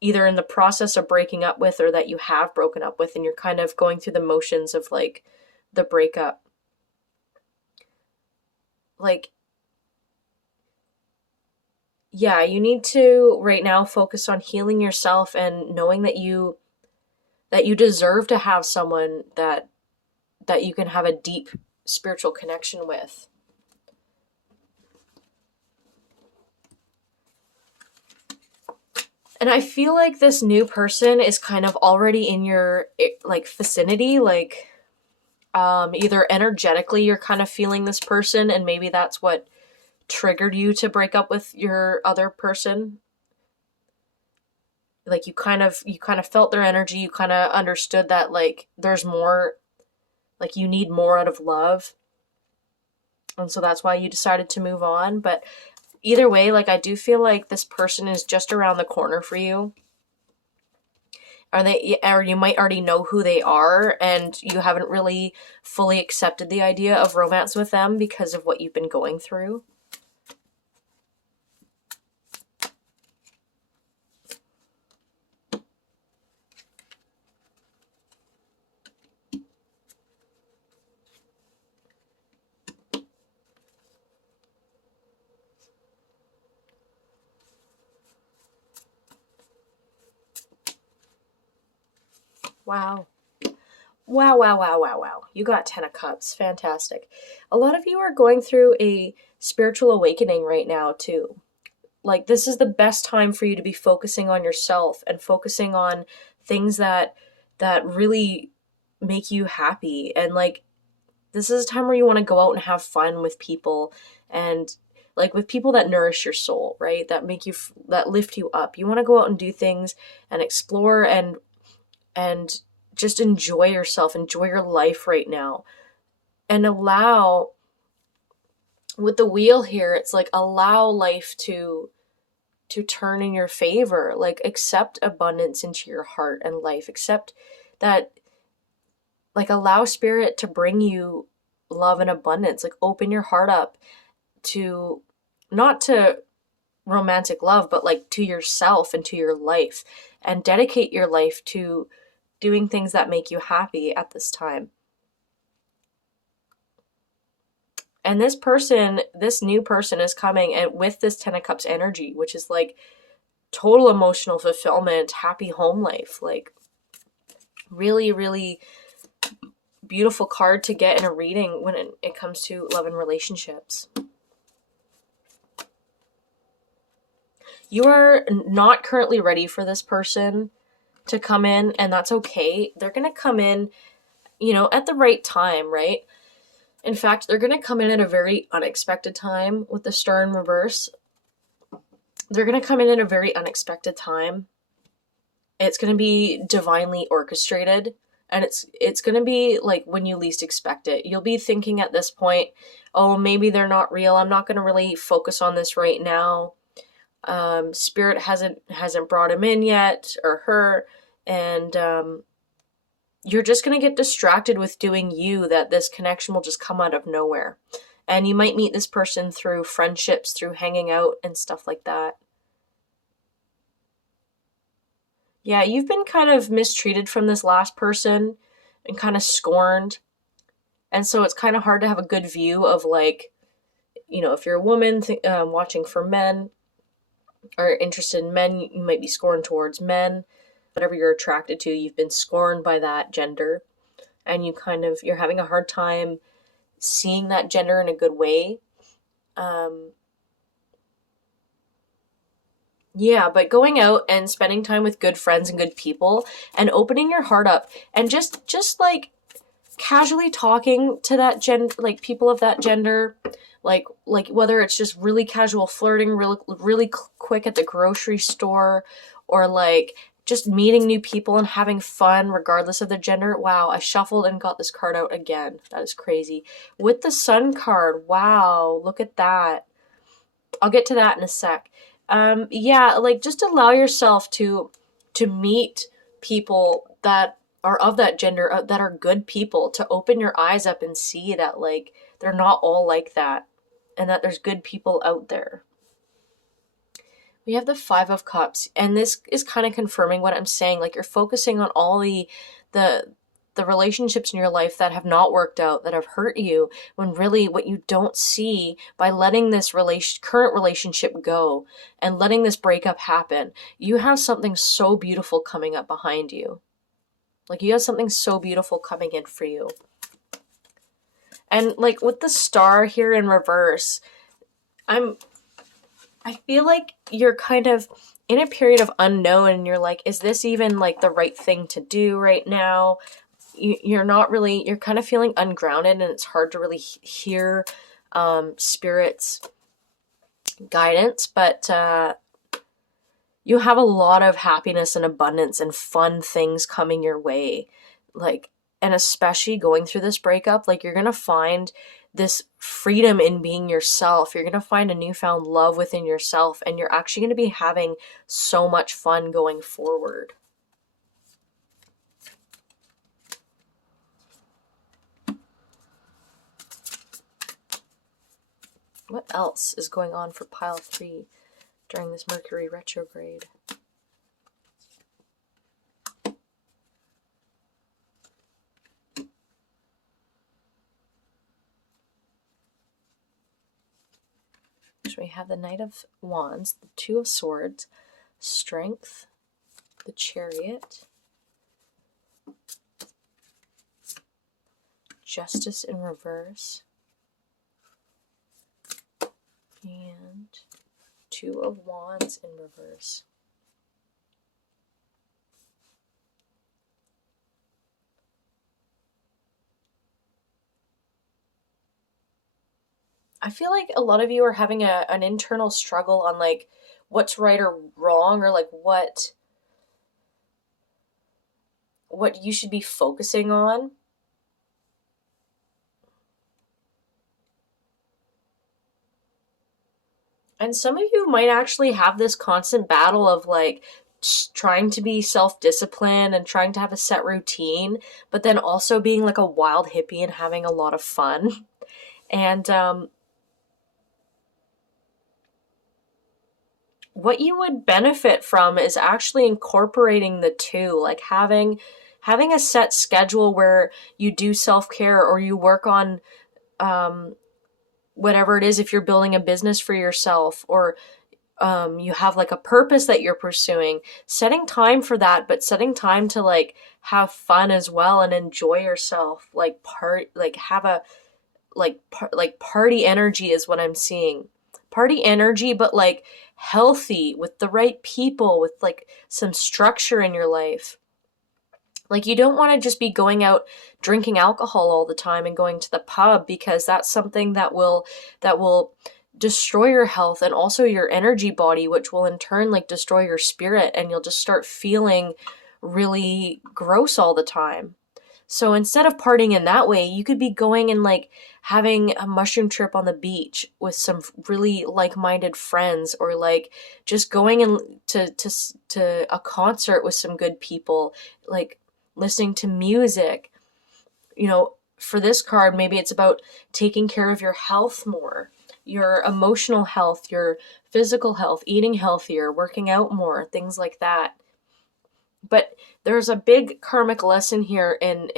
either in the process of breaking up with or that you have broken up with, and you're kind of going through the motions of like the breakup. Like, yeah, you need to right now focus on healing yourself and knowing that you deserve to have someone that you can have a deep spiritual connection with. And I feel like this new person is kind of already in your like vicinity, like either energetically you're kind of feeling this person, and maybe that's what triggered you to break up with your other person. Like you kind of felt their energy, you kind of understood that like there's more, like you need more out of love. And so that's why you decided to move on. But either way, like I do feel like this person is just around the corner for you. Or you might already know who they are, and you haven't really fully accepted the idea of romance with them because of what you've been going through. Wow. Wow, wow, wow, wow, wow. You got 10 of Cups. Fantastic. A lot of you are going through a spiritual awakening right now, too. Like, this is the best time for you to be focusing on yourself and focusing on things that really make you happy. And, like, this is a time where you want to go out and have fun with people, and, like, with people that nourish your soul, right? That make you, that lift you up. You want to go out and do things and explore and just enjoy yourself, enjoy your life right now, and allow, with the wheel here, it's like allow life to turn in your favor. Like accept abundance into your heart and life. Accept that, like allow spirit to bring you love and abundance. Like open your heart up to, not to romantic love, but like to yourself and to your life, and dedicate your life to doing things that make you happy at this time. And this person, this new person is coming and with this 10 of Cups energy, which is like total emotional fulfillment, happy home life, like really, really beautiful card to get in a reading when it comes to love and relationships. You are not currently ready for this person to come in, and that's okay. They're going to come in, at the right time, right? In fact, they're going to come in at a very unexpected time with the star in reverse. They're going to come in at a very unexpected time. It's going to be divinely orchestrated, and it's going to be like when you least expect it. You'll be thinking at this point, oh, maybe they're not real. I'm not going to really focus on this right now. Spirit hasn't brought him in yet, or her, and you're just going to get distracted with doing you, that this connection will just come out of nowhere. And you might meet this person through friendships, through hanging out and stuff like that. Yeah, you've been kind of mistreated from this last person and kind of scorned. And so it's kind of hard to have a good view of, like, if you're a woman watching for men or interested in men, you might be scorned towards men. Whatever you're attracted to, you've been scorned by that gender, and you're having a hard time seeing that gender in a good way. Yeah, but going out and spending time with good friends and good people and opening your heart up and just like casually talking to that gender, like people of that gender, like whether it's just really casual flirting really quick at the grocery store, or like just meeting new people and having fun regardless of their gender. Wow, I shuffled and got this card out again. That is crazy. With the Sun card, wow, look at that. I'll get to that in a sec. Yeah, like just allow yourself to meet people that are of that gender, that are good people, to open your eyes up and see that, like, they're not all like that, and that there's good people out there. We have the Five of Cups, and this is kind of confirming what I'm saying. Like, you're focusing on all the relationships in your life that have not worked out, that have hurt you, when really what you don't see, by letting this current relationship go and letting this breakup happen, you have something so beautiful coming up behind you. Like, you have something so beautiful coming in for you. And like with the Star here in reverse, I feel like you're kind of in a period of unknown, and you're like, is this even like the right thing to do right now? You're kind of feeling ungrounded, and it's hard to really hear Spirit's guidance, but you have a lot of happiness and abundance and fun things coming your way. Like, and especially going through this breakup, like, you're going to find this freedom in being yourself. You're going to find a newfound love within yourself, and you're actually going to be having so much fun going forward. What else is going on for pile 3 during this Mercury retrograde? So we have the Knight of Wands, the Two of Swords, Strength, the Chariot, Justice in reverse, and Two of Wands in reverse. I feel like a lot of you are having an internal struggle on, like, what's right or wrong, or like what you should be focusing on. And some of you might actually have this constant battle of, like, trying to be self-disciplined and trying to have a set routine, but then also being like a wild hippie and having a lot of fun. And what you would benefit from is actually incorporating the two, like having a set schedule where you do self-care, or you work on whatever it is, if you're building a business for yourself, or you have like a purpose that you're pursuing, setting time for that, but setting time to like have fun as well and enjoy yourself, like have a like party energy is what I'm seeing. Party energy, but like healthy, with the right people, with like some structure in your life. Like, you don't want to just be going out drinking alcohol all the time and going to the pub, because that's something that will destroy your health and also your energy body, which will in turn like destroy your spirit, and you'll just start feeling really gross all the time. So instead of partying in that way, you could be going and like having a mushroom trip on the beach with some really like-minded friends, or like just going and to a concert with some good people, like listening to music. For this card, maybe it's about taking care of your health more, your emotional health, your physical health, eating healthier, working out more, things like that. But there's a big karmic lesson here in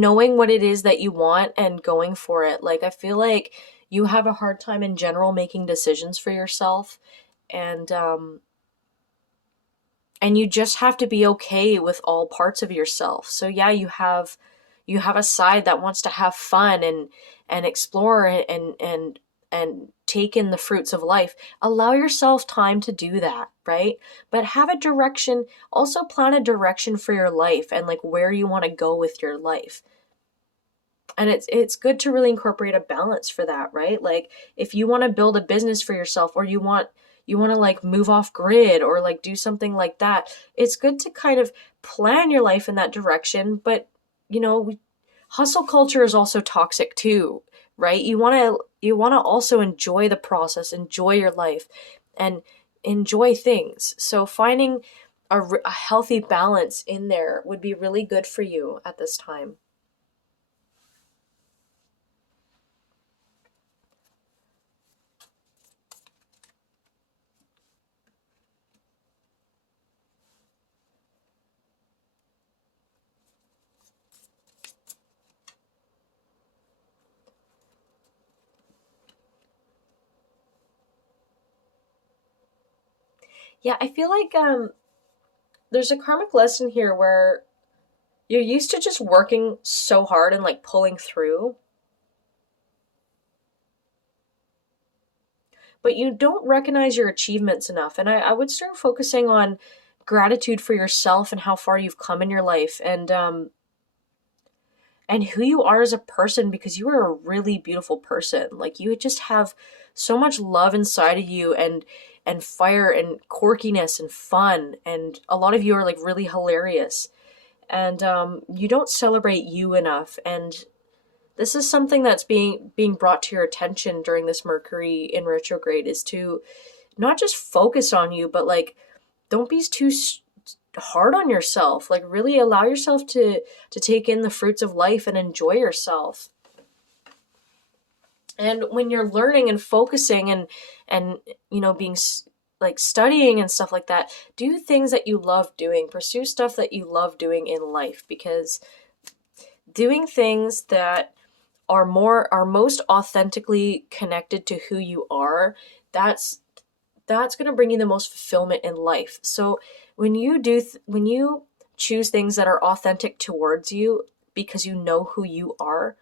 knowing what it is that you want and going for it. Like, I feel like you have a hard time in general making decisions for yourself, and you just have to be okay with all parts of yourself. So yeah, you have a side that wants to have fun and explore and take in the fruits of life. Allow yourself time to do that, right? But have a direction, also plan a direction for your life and like where you want to go with your life. And it's good to really incorporate a balance for that, right? Like, if you want to build a business for yourself, or you want to like move off grid, or like do something like that, it's good to kind of plan your life in that direction. But hustle culture is also toxic too, right? You want to also enjoy the process, enjoy your life, and enjoy things. So finding a healthy balance in there would be really good for you at this time. Yeah, I feel like there's a karmic lesson here where you're used to just working so hard and like pulling through, but you don't recognize your achievements enough. And I would start focusing on gratitude for yourself and how far you've come in your life, and who you are as a person, because you are a really beautiful person. Like, you just have so much love inside of you, and fire and quirkiness and fun, and a lot of you are like really hilarious, and you don't celebrate you enough. And this is something that's being brought to your attention during this Mercury in retrograde, is to not just focus on you, but like, don't be too hard on yourself. Like, really allow yourself to take in the fruits of life and enjoy yourself. And when you're learning and focusing and being like studying and stuff like that, do things that you love doing, pursue stuff that you love doing in life, because doing things that are most authentically connected to who you are, that's going to bring you the most fulfillment in life. So when you choose things that are authentic towards you, because you know who you are,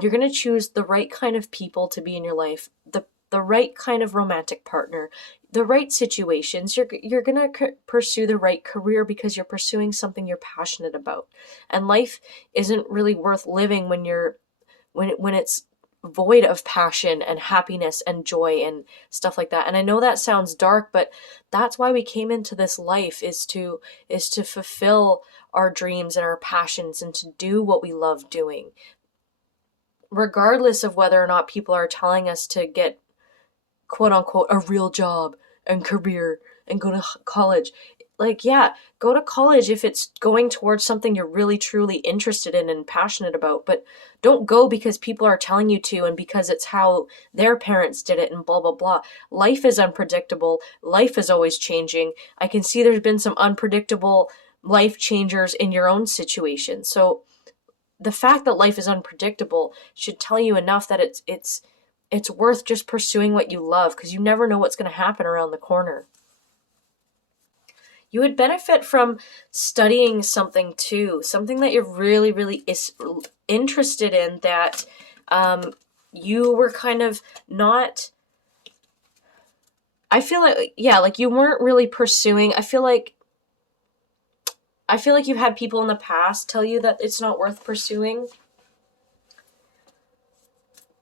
you're going to choose the right kind of people to be in your life, the right kind of romantic partner, the right situations. You're going to pursue the right career because you're pursuing something you're passionate about. And life isn't really worth living when it's void of passion and happiness and joy and stuff like that. And I know that sounds dark, but that's why we came into this life, is to fulfill our dreams and our passions, and to do what we love doing, regardless of whether or not people are telling us to get, quote unquote, a real job and career and go to college. Like, yeah, go to college if it's going towards something you're really truly interested in and passionate about, but don't go because people are telling you to, and because it's how their parents did it, and blah blah blah. Life is unpredictable. Life is always changing. I can see there's been some unpredictable life changers in your own situation. So the fact that life is unpredictable should tell you enough that it's worth just pursuing what you love, because you never know what's going to happen around the corner. You would benefit from studying something too, something that you're really, really interested in, that you were kind of not, I feel like, yeah, like you weren't really pursuing. I feel like you've had people in the past tell you that it's not worth pursuing.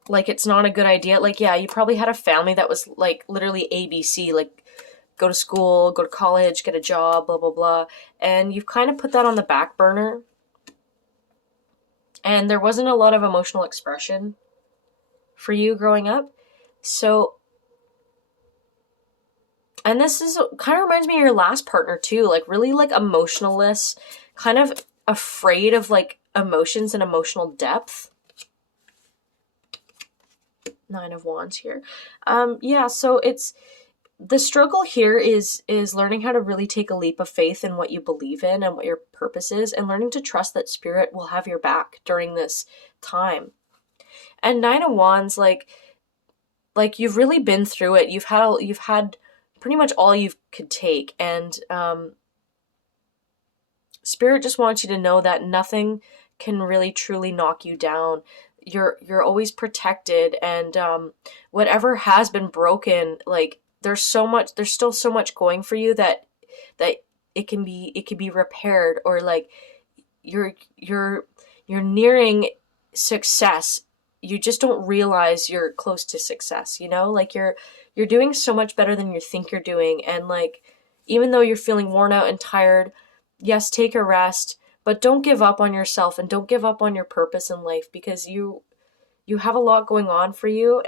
Like, it's not a good idea. Like, yeah, you probably had a family that was like literally ABC, like go to school, go to college, get a job, blah, blah, blah. And you've kind of put that on the back burner. And there wasn't a lot of emotional expression for you growing up. So, and this is kind of reminds me of your last partner too, like really like emotionless, kind of afraid of like emotions and emotional depth. 9 of Wands here. Yeah, so it's, the struggle here is learning how to really take a leap of faith in what you believe in and what your purpose is, and learning to trust that spirit will have your back during this time. And 9 of Wands, like you've really been through it. You've had pretty much all you could take, and spirit just wants you to know that nothing can really truly knock you down. You're always protected, and whatever has been broken, like there's still so much going for you that it can be repaired, or like you're nearing success. You just don't realize you're close to success, you know? Like you're doing so much better than you think you're doing, and like even though you're feeling worn out and tired, yes, take a rest, but don't give up on yourself, and don't give up on your purpose in life, because you have a lot going on for you,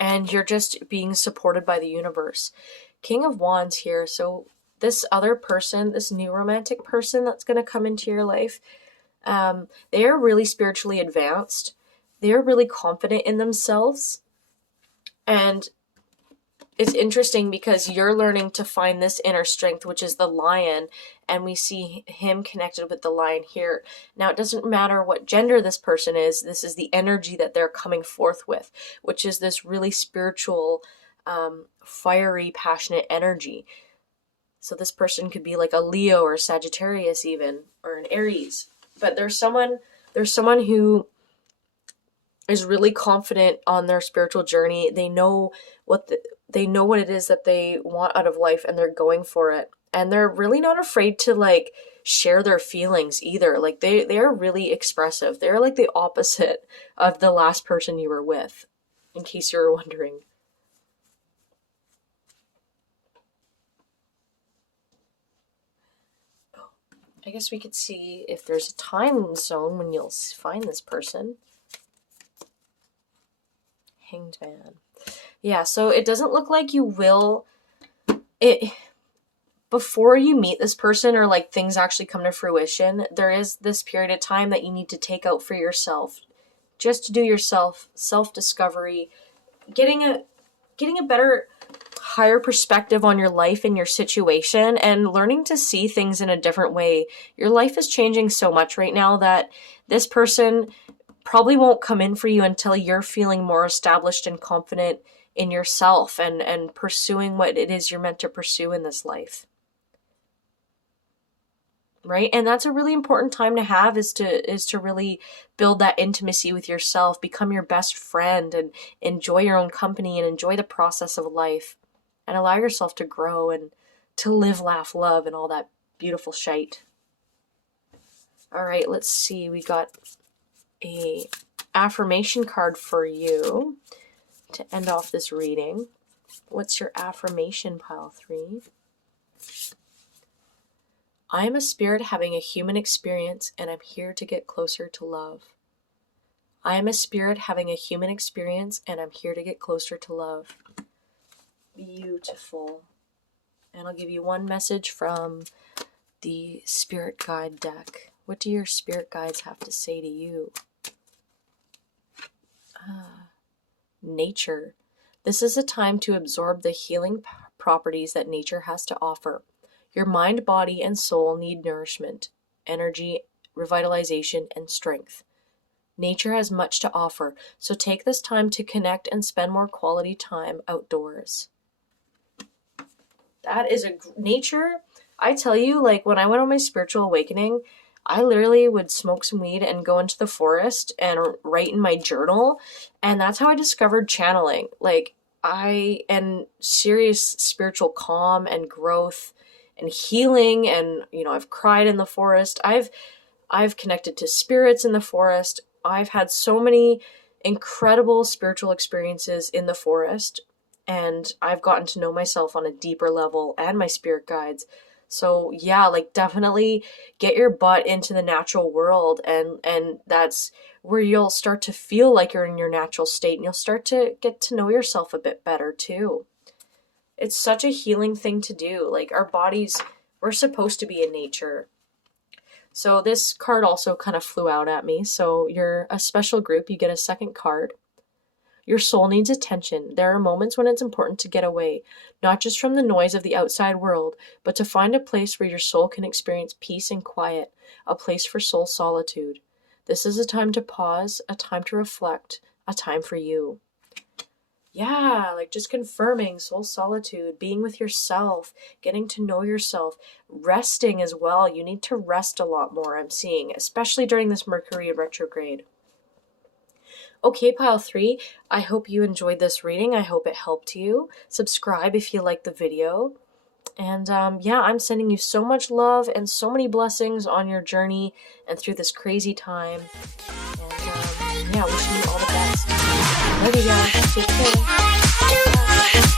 and you're just being supported by the universe. King of Wands here. So this other person, this new romantic person that's going to come into your life, they are really spiritually advanced. They are really confident in themselves. And it's interesting because you're learning to find this inner strength, which is the lion, and we see him connected with the lion here. Now, it doesn't matter what gender this person is. This is the energy that they're coming forth with, which is this really spiritual, fiery, passionate energy. So this person could be like a Leo or a Sagittarius even, or an Aries. But there's someone who is really confident on their spiritual journey. They know what it is that they want out of life, and they're going for it. And they're really not afraid to like share their feelings either. Like they are really expressive. They're like the opposite of the last person you were with, in case you were wondering. I guess we could see if there's a time zone when you'll find this person. Hanged Man. Yeah, so it doesn't look like you will, before you meet this person, or like things actually come to fruition, there is this period of time that you need to take out for yourself, just to do your self-discovery, getting a better, higher perspective on your life and your situation, and learning to see things in a different way. Your life is changing so much right now that this person probably won't come in for you until you're feeling more established and confident in yourself, and pursuing what it is you're meant to pursue in this life. Right? And that's a really important time to have, is to really build that intimacy with yourself, become your best friend, and enjoy your own company, and enjoy the process of life, and allow yourself to grow and to live, laugh, love, and all that beautiful shite. All right, let's see. We got a affirmation card for you to end off this reading. What's your affirmation, pile 3? I am a spirit having a human experience, and I'm here to get closer to love. I am a spirit having a human experience, and I'm here to get closer to love. Beautiful. And I'll give you one message from the Spirit Guide deck. What do your spirit guides have to say to you? Nature. This is a time to absorb the healing properties that nature has to offer. Your mind, body, and soul need nourishment, energy, revitalization, and strength. Nature has much to offer, so take this time to connect and spend more quality time outdoors. That is nature. I tell you, like when I went on my spiritual awakening, I literally would smoke some weed and go into the forest and write in my journal. And that's how I discovered channeling. Like and serious spiritual calm and growth and healing. And, I've cried in the forest. I've connected to spirits in the forest. I've had so many incredible spiritual experiences in the forest. And I've gotten to know myself on a deeper level and my spirit guides. So yeah, like definitely get your butt into the natural world, and that's where you'll start to feel like you're in your natural state, and you'll start to get to know yourself a bit better too. It's such a healing thing to do. Like our bodies, we're supposed to be in nature. So this card also kind of flew out at me. So you're a special group, you get a second card. Your soul needs attention. There are moments when it's important to get away, not just from the noise of the outside world, but to find a place where your soul can experience peace and quiet, a place for soul solitude. This is a time to pause, a time to reflect, a time for you. Yeah, like just confirming soul solitude, being with yourself, getting to know yourself, resting as well. You need to rest a lot more, I'm seeing, especially during this Mercury retrograde. Okay, pile 3, I hope you enjoyed this reading. I hope it helped you. Subscribe if you liked the video. And yeah, I'm sending you so much love and so many blessings on your journey and through this crazy time. And yeah, wishing you all the best. Love you guys. Take care. Bye.